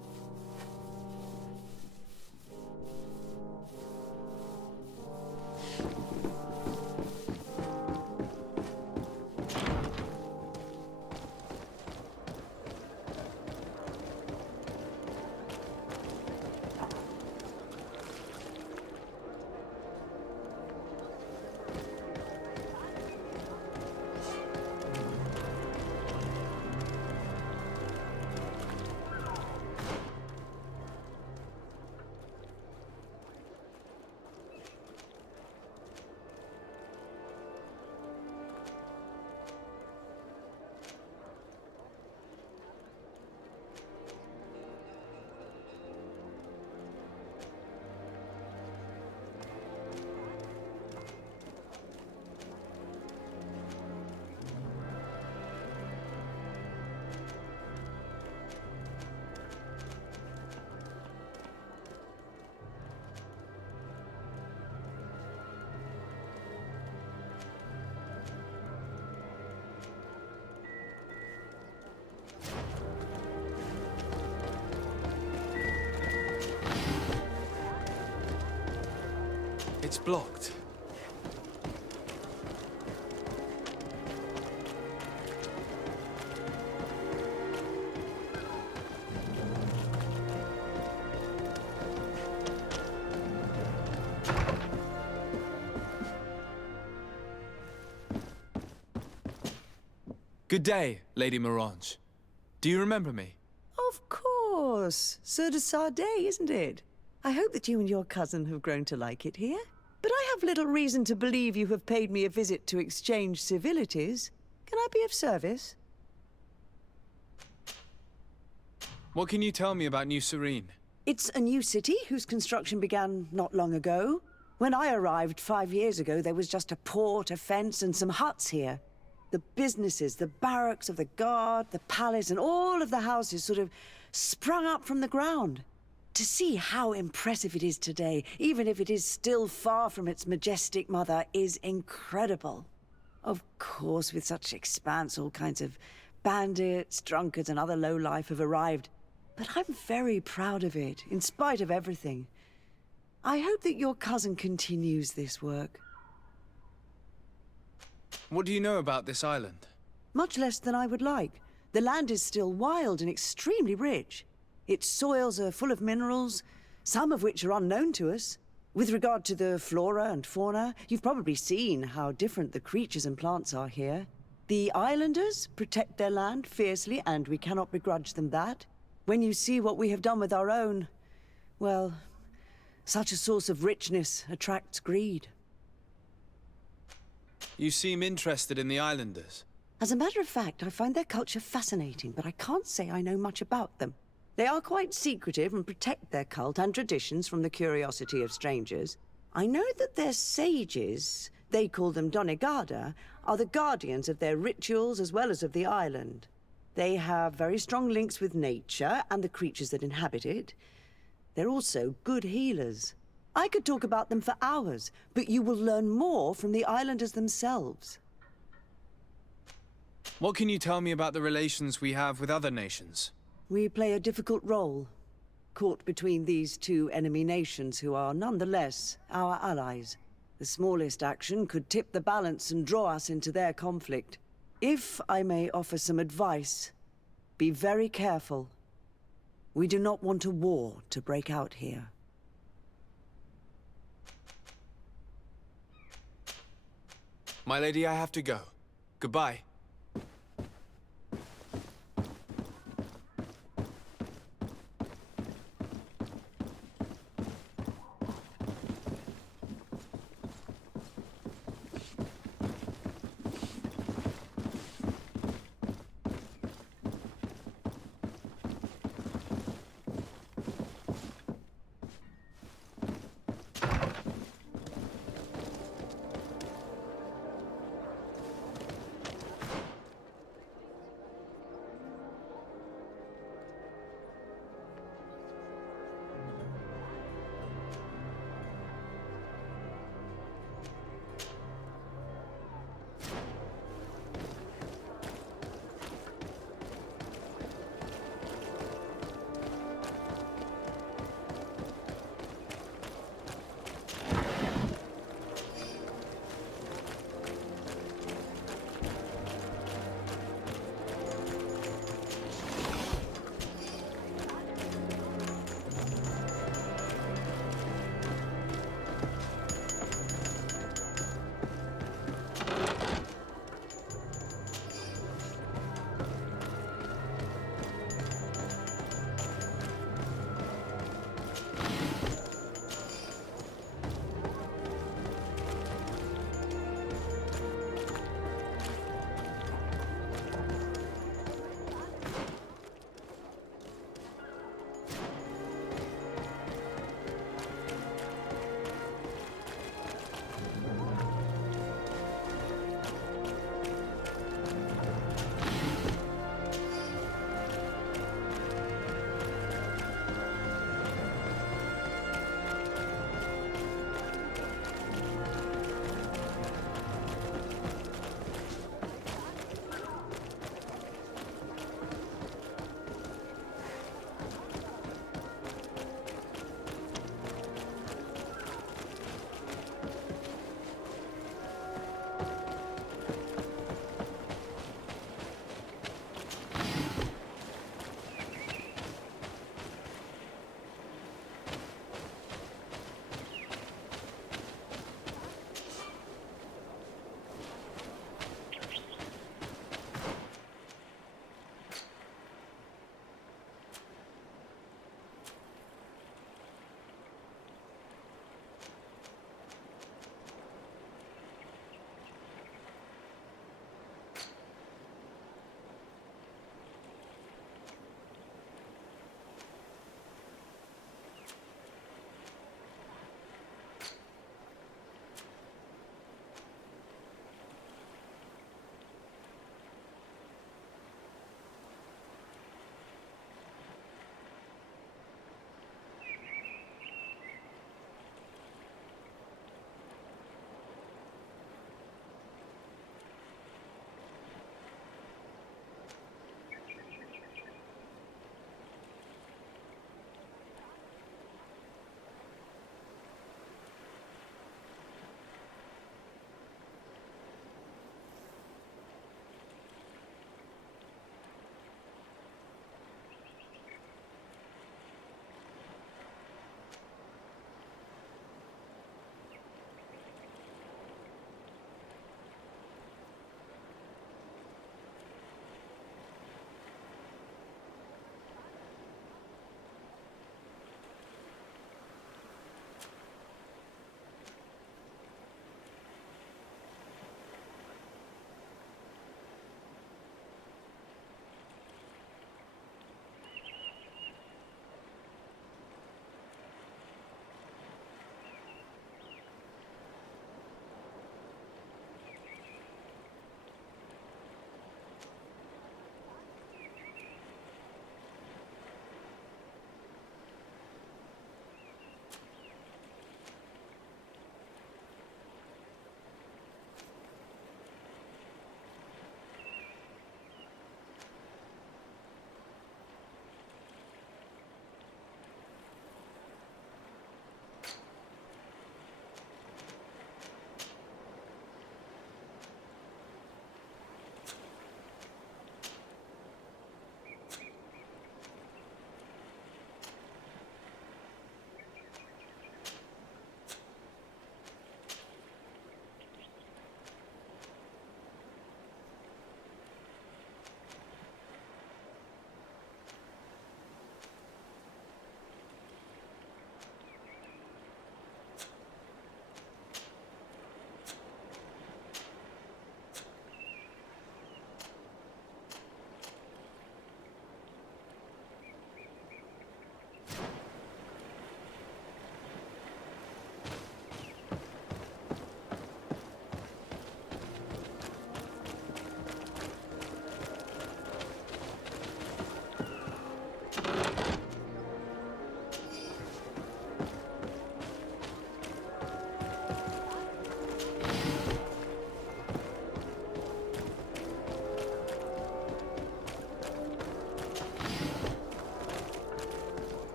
It's blocked. Good day, Lady Morange. Do you remember me? Of course. Sir de Sade, isn't it? I hope that you and your cousin have grown to like it here. But I have little reason to believe you have paid me a visit to exchange civilities. Can I be of service? What can you tell me about New Serene? It's a new city whose construction began not long ago. When I arrived 5 years ago, there was just a port, a fence, and some huts here. The businesses, the barracks of the guard, the palace, and all of the houses sort of sprung up from the ground. To see how impressive it is today, even if it is still far from its majestic mother, is incredible. Of course, with such expanse, all kinds of bandits, drunkards, and other lowlife have arrived. But I'm very proud of it, in spite of everything. I hope that your cousin continues this work. What do you know about this island? Much less than I would like. The land is still wild and extremely rich. Its soils are full of minerals, some of which are unknown to us. With regard to the flora and fauna, you've probably seen how different the creatures and plants are here. The islanders protect their land fiercely, and we cannot begrudge them that. When you see what we have done with our own, well, such a source of richness attracts greed. You seem interested in the islanders. As a matter of fact, I find their culture fascinating, but I can't say I know much about them. They are quite secretive and protect their cult and traditions from the curiosity of strangers. I know that their sages, they call them Donegada, are the guardians of their rituals as well as of the island. They have very strong links with nature and the creatures that inhabit it. They're also good healers. I could talk about them for hours, but you will learn more from the islanders themselves. What can you tell me about the relations we have with other nations? We play a difficult role, caught between these two enemy nations who are nonetheless our allies. The smallest action could tip the balance and draw us into their conflict. If I may offer some advice, be very careful. We do not want a war to break out here. My lady, I have to go. Goodbye.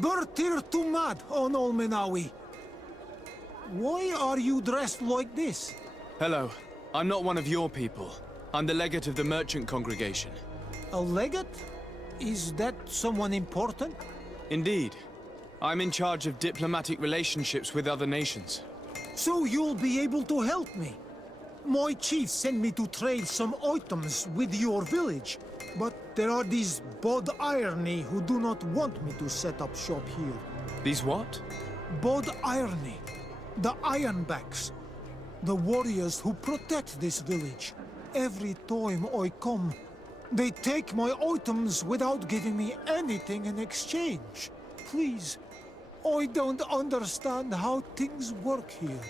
Bertir Tumad on Olmenawi. Why are you dressed like this? Hello. I'm not one of your people. I'm the legate of the merchant congregation. A legate? Is that someone important? Indeed. I'm in charge of diplomatic relationships with other nations. So you'll be able to help me. My chief sent me to trade some items with your village, but there are these Bod Irony who do not want me to set up shop here. These what? Bod Irony. The Ironbacks. The warriors who protect this village. Every time I come, they take my items without giving me anything in exchange. Please, I don't understand how things work here.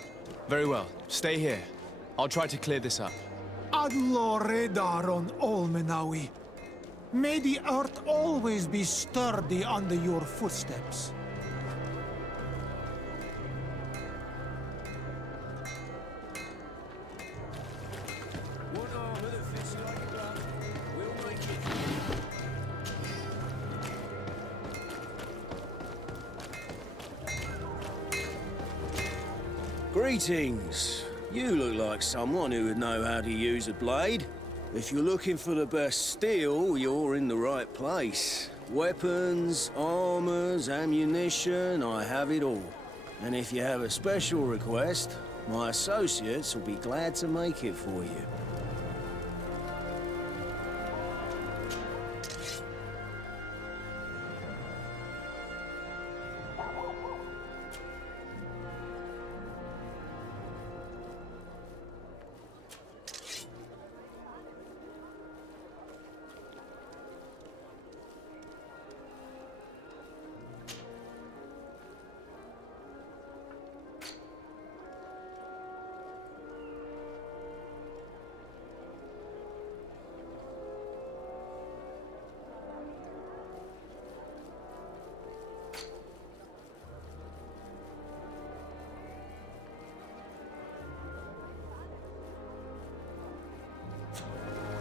Very well. Stay here. I'll try to clear this up. Adlo Redar on Olmenawi. May the earth always be sturdy under your footsteps. Greetings. You look like someone who would know how to use a blade. If you're looking for the best steel, you're in the right place. Weapons, armors, ammunition, I have it all. And if you have a special request, my associates will be glad to make it for you.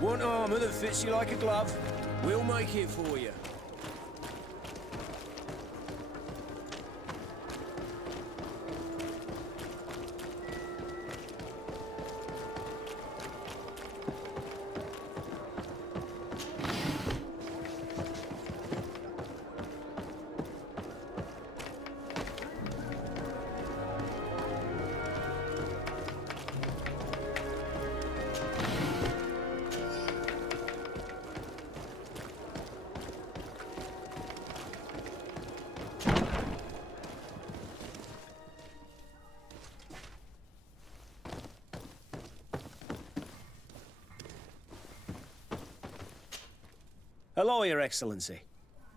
Want armor that fits you like a glove? We'll make it for you. Hello, Your Excellency.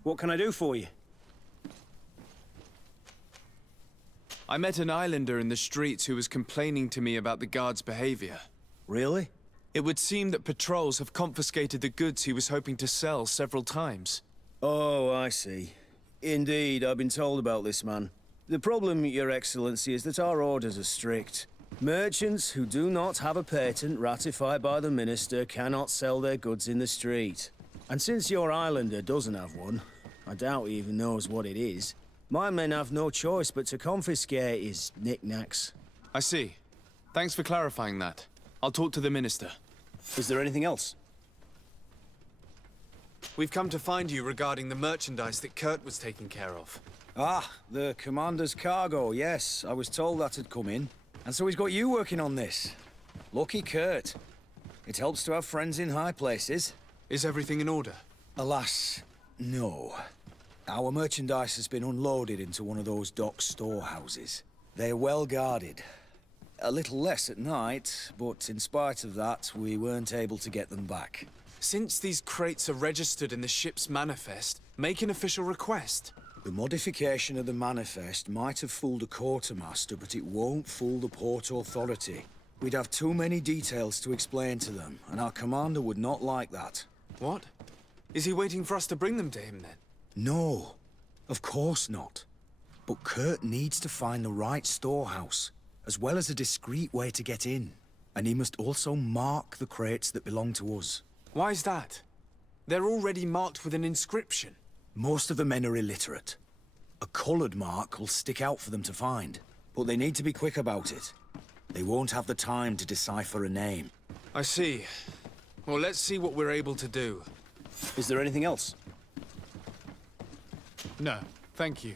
What can I do for you? I met an islander in the streets who was complaining to me about the guard's behavior. Really? It would seem that patrols have confiscated the goods he was hoping to sell several times. Oh, I see. Indeed, I've been told about this man. The problem, Your Excellency, is that our orders are strict. Merchants who do not have a patent ratified by the Minister cannot sell their goods in the street. And since your islander doesn't have one, I doubt he even knows what it is, my men have no choice but to confiscate his knickknacks. I see. Thanks for clarifying that. I'll talk to the Minister. Is there anything else? We've come to find you regarding the merchandise that Kurt was taking care of. Ah, the Commander's cargo, yes. I was told that had come in. And so he's got you working on this. Lucky Kurt. It helps to have friends in high places. Is everything in order? Alas, no. Our merchandise has been unloaded into one of those dock storehouses. They're well guarded. A little less at night, but in spite of that, we weren't able to get them back. Since these crates are registered in the ship's manifest, make an official request. The modification of the manifest might have fooled a quartermaster, but it won't fool the Port Authority. We'd have too many details to explain to them, and our commander would not like that. What? Is he waiting for us to bring them to him, then? No, of course not. But Kurt needs to find the right storehouse, as well as a discreet way to get in. And he must also mark the crates that belong to us. Why's that? They're already marked with an inscription. Most of the men are illiterate. A A coloured mark will stick out for them to find, but they need to be quick about it. They won't have the time to decipher a name. I see. Well, let's see what we're able to do. Is there anything else? No, thank you.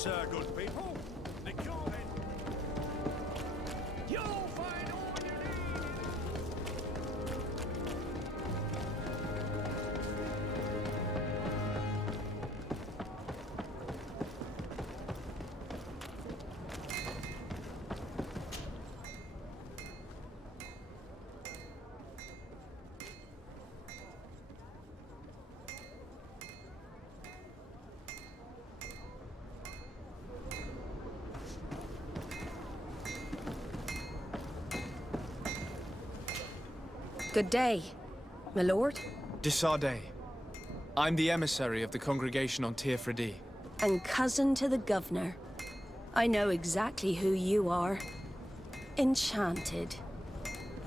sir, good people. The garden. You'll find all you need. Good day, my lord. Desardet. I'm the emissary of the congregation on Tir Fredi. And cousin to the governor. I know exactly who you are. Enchanted.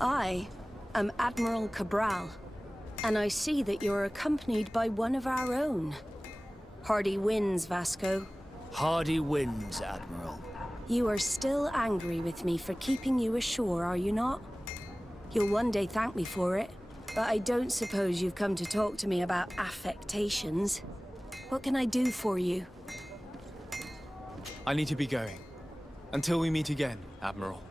I am Admiral Cabral, and I see that you're accompanied by one of our own. Hardy winds, Vasco. Hardy winds, Admiral. You are still angry with me for keeping you ashore, are you not? You'll one day thank me for it, but I don't suppose you've come to talk to me about affectations. What can I do for you? I need to be going. Until we meet again, Admiral.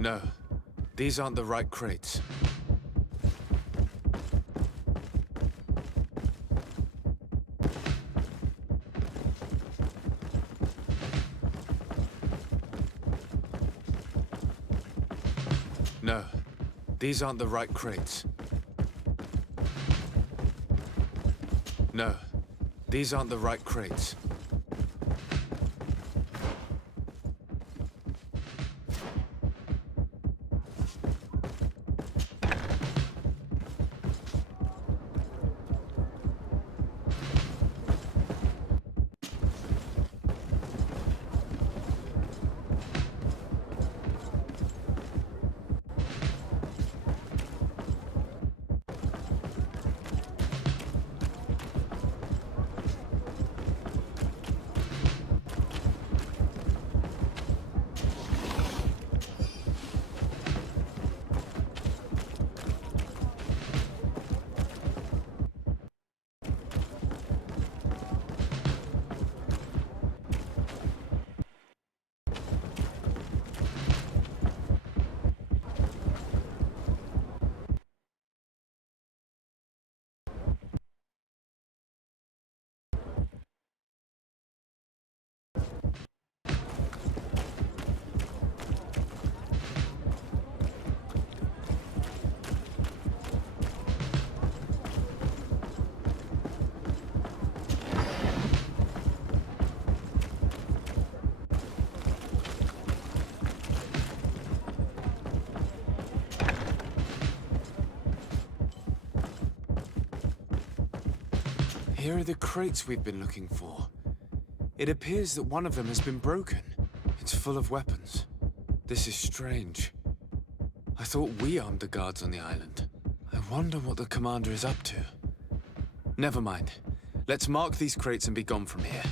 No, these aren't the right crates. No, these aren't the right crates. No, these aren't the right crates. Here are the crates we've been looking for. It appears that one of them has been broken. It's full of weapons. This is strange. I thought we armed the guards on the island. I wonder what the commander is up to. Never mind. Let's mark these crates and be gone from here.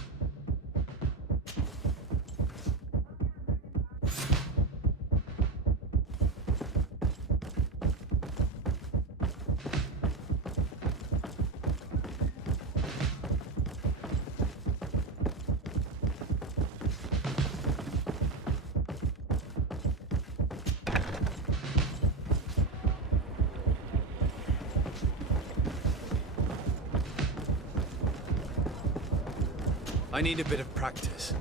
I need a bit of practice.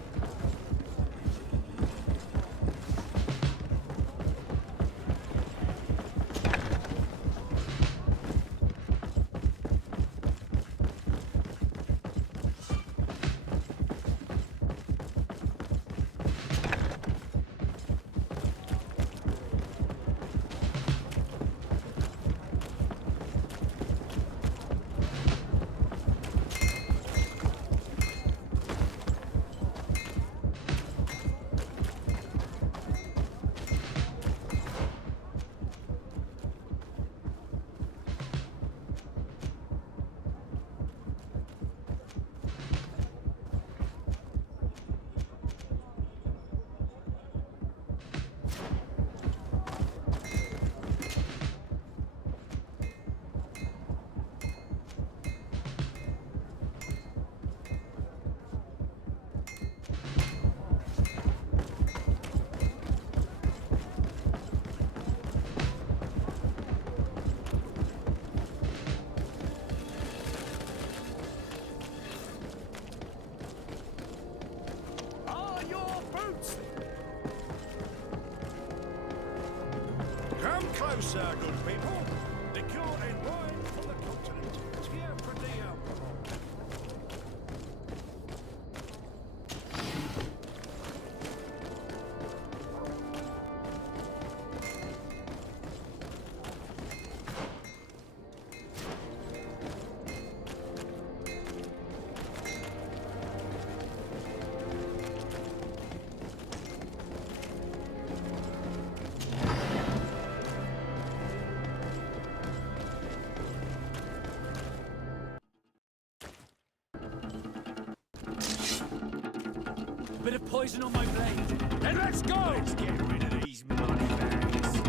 Come closer, good people. Liqueur and wine for the continent. Here for the alcohol. Bit of poison on my blade. Then let's go! Let's get rid of these money bags.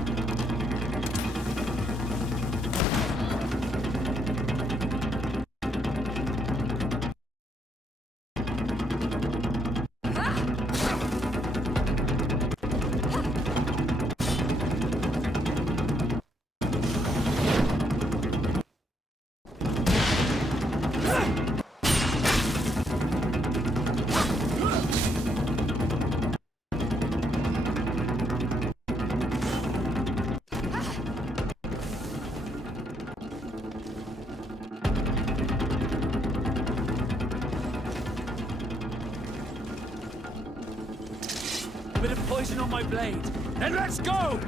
Bit of poison on my blade. Then let's go!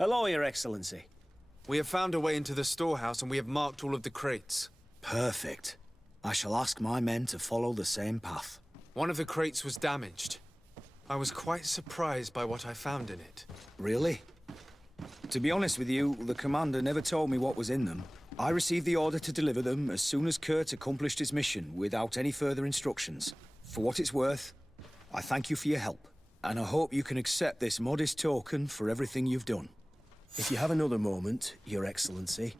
Hello, Your Excellency. We have found a way into the storehouse and we have marked all of the crates. Perfect. I shall ask my men to follow the same path. One of the crates was damaged. I was quite surprised by what I found in it. Really? To be honest with you, the commander never told me what was in them. I received the order to deliver them as soon as Kurt accomplished his mission, without any further instructions. For what it's worth, I thank you for your help, and I hope you can accept this modest token for everything you've done. If you have another moment, Your Excellency,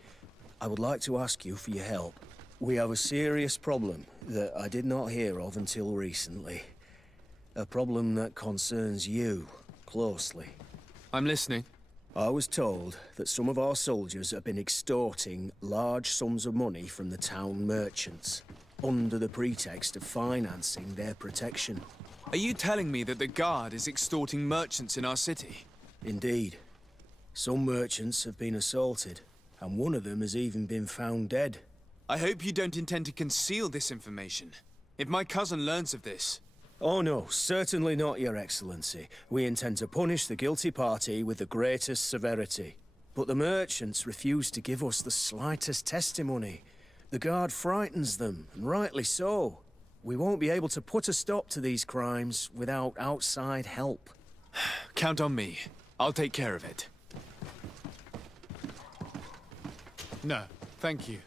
I would like to ask you for your help. We have a serious problem that I did not hear of until recently. A problem that concerns you closely. I'm listening. I was told that some of our soldiers have been extorting large sums of money from the town merchants, under the pretext of financing their protection. Are you telling me that the Guard is extorting merchants in our city? Indeed. Some merchants have been assaulted, and one of them has even been found dead. I hope you don't intend to conceal this information. If my cousin learns of this... Oh no, certainly not, Your Excellency. We intend to punish the guilty party with the greatest severity. But the merchants refuse to give us the slightest testimony. The Guard frightens them, and rightly so. We won't be able to put a stop to these crimes without outside help. Count on me. I'll take care of it. No, thank you.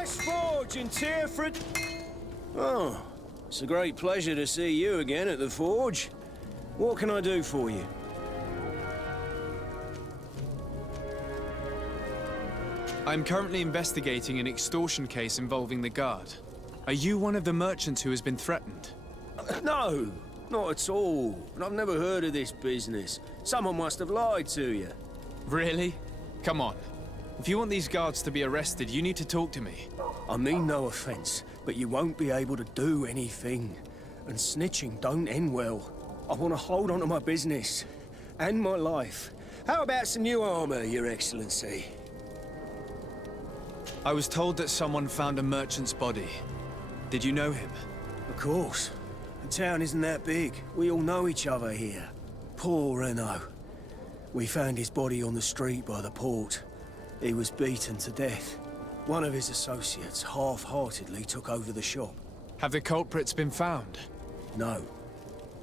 Nice forge in Tearford. Oh, it's a great pleasure to see you again at the forge. What can I do for you? I'm currently investigating an extortion case involving the guard. Are you one of the merchants who has been threatened? No, not at all. And I've never heard of this business. Someone must have lied to you. Really? Come on. If you want these guards to be arrested, you need to talk to me. I mean no offense, but you won't be able to do anything. And snitching don't end well. I want to hold on to my business. And my life. How about some new armor, Your Excellency? I was told that someone found a merchant's body. Did you know him? Of course. The town isn't that big. We all know each other here. Poor Renault. We found his body on the street by the port. He was beaten to death. One of his associates half-heartedly took over the shop. Have the culprits been found? No.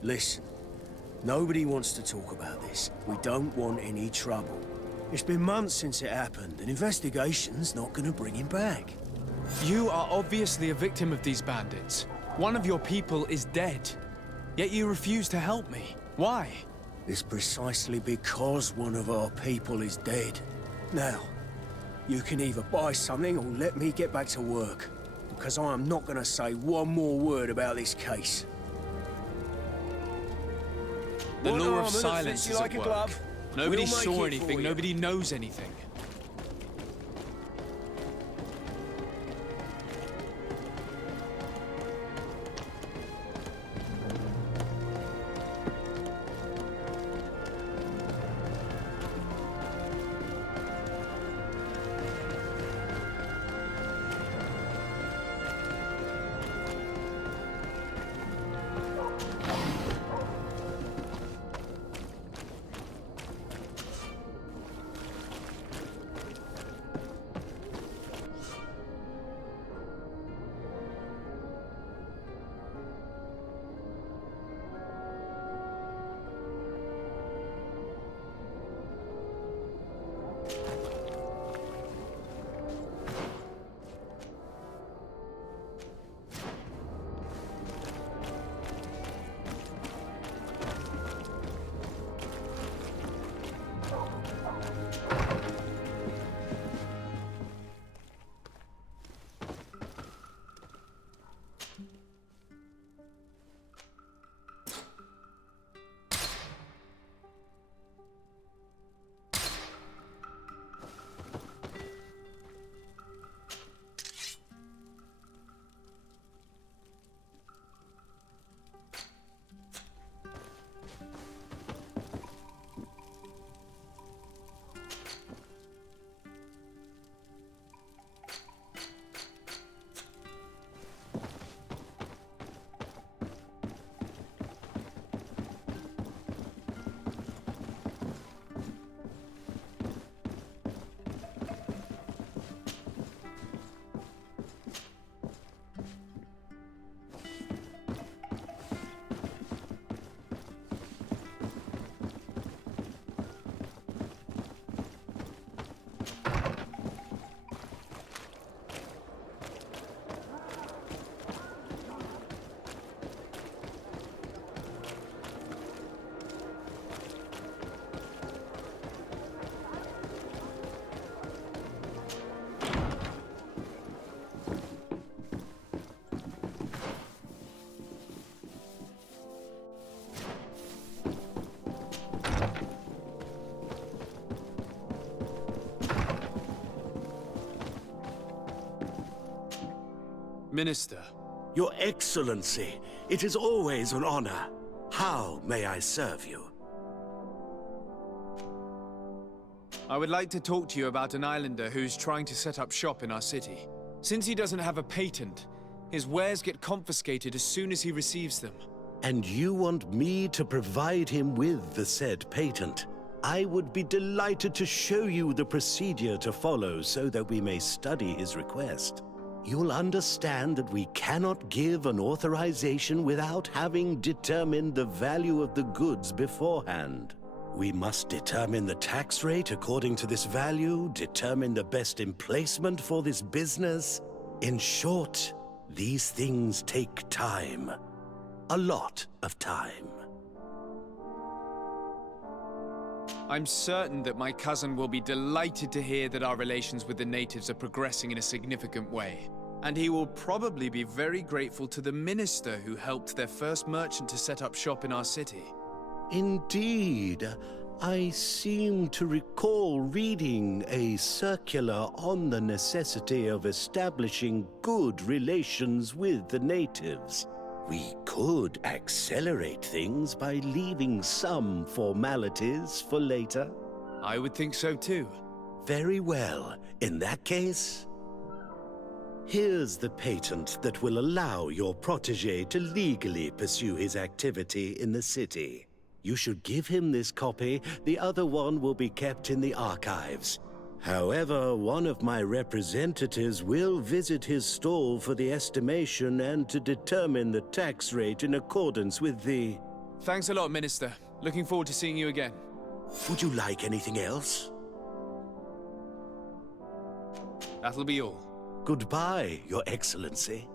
Listen. Nobody wants to talk about this. We don't want any trouble. It's been months since it happened. An investigation's not gonna bring him back. You are obviously a victim of these bandits. One of your people is dead. Yet you refuse to help me. Why? It's precisely because one of our people is dead. Now, you can either buy something or let me get back to work. Because I am not gonna say one more word about this case. The What law armor of that silence fits you is like at a work. glove? Nobody We'll make saw it anything, for you. nobody knows anything. Minister. Your Excellency, it is always an honor. How may I serve you? I would like to talk to you about an islander who's trying to set up shop in our city. Since he doesn't have a patent, his wares get confiscated as soon as he receives them. And you want me to provide him with the said patent? I would be delighted to show you the procedure to follow so that we may study his request. You'll understand that we cannot give an authorization without having determined the value of the goods beforehand. We must determine the tax rate according to this value, determine the best emplacement for this business, In short, these things take time. A lot of time. I'm certain that my cousin will be delighted to hear that our relations with the natives are progressing in a significant way. And he will probably be very grateful to the minister who helped their first merchant to set up shop in our city. Indeed. I seem to recall reading a circular on the necessity of establishing good relations with the natives. We could accelerate things by leaving some formalities for later. I would think so too. Very well. In that case, here's the patent that will allow your protege to legally pursue his activity in the city. You should give him this copy. The other one will be kept in the archives. However, one of my representatives will visit his stall for the estimation and to determine the tax rate in accordance with the... Thanks a lot, Minister. Looking forward to seeing you again. Would you like anything else? That'll be all. Goodbye, Your Excellency.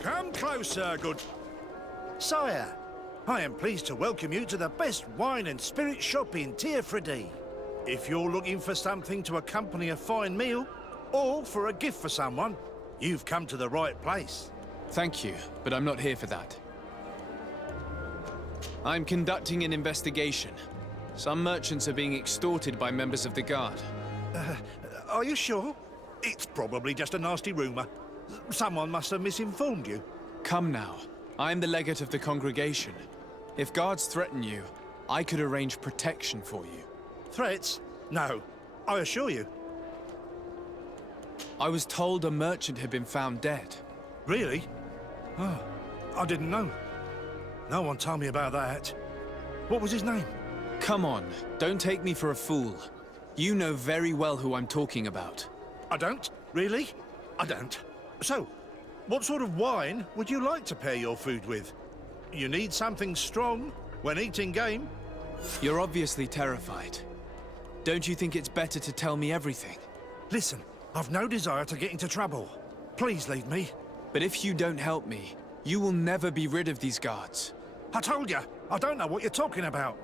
Come closer, good... Sire, I am pleased to welcome you to the best wine and spirit shop in Tearfredy. If you're looking for something to accompany a fine meal, or for a gift for someone, you've come to the right place. Thank you, but I'm not here for that. I'm conducting an investigation. Some merchants are being extorted by members of the Guard. Are you sure? It's probably just a nasty rumor. Someone must have misinformed you. Come now. I'm the legate of the congregation. If guards threaten you, I could arrange protection for you. Threats? No. I assure you. I was told a merchant had been found dead. Really? Oh, I didn't know. No one told me about that. What was his name? Come on, don't take me for a fool. You know very well who I'm talking about. I don't? Really? I don't. So, what sort of wine would you like to pair your food with? You need something strong when eating game? You're obviously terrified. Don't you think it's better to tell me everything? Listen, I've no desire to get into trouble. Please leave me. But if you don't help me, you will never be rid of these guards. I told you, I don't know what you're talking about.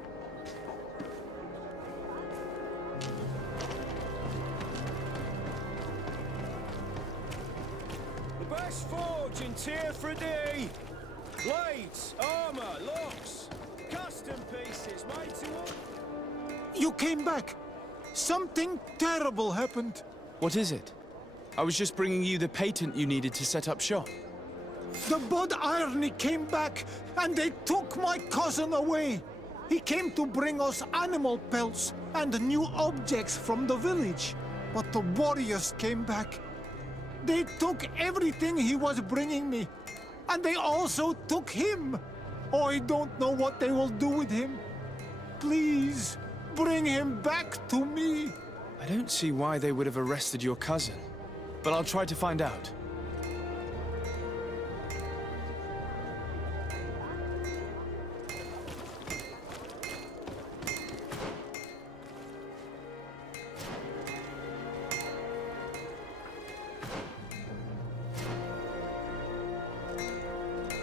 The best forge in Tearfredy! Blades, armor, locks, custom pieces made to order. You came back! Something terrible happened. What is it? I was just bringing you the patent you needed to set up shop. The Bod Irony came back, and they took my cousin away. He came to bring us animal pelts and new objects from the village. But the warriors came back. They took everything he was bringing me. And they also took him. Oh, I don't know what they will do with him. Please, bring him back to me. I don't see why they would have arrested your cousin. But I'll try to find out.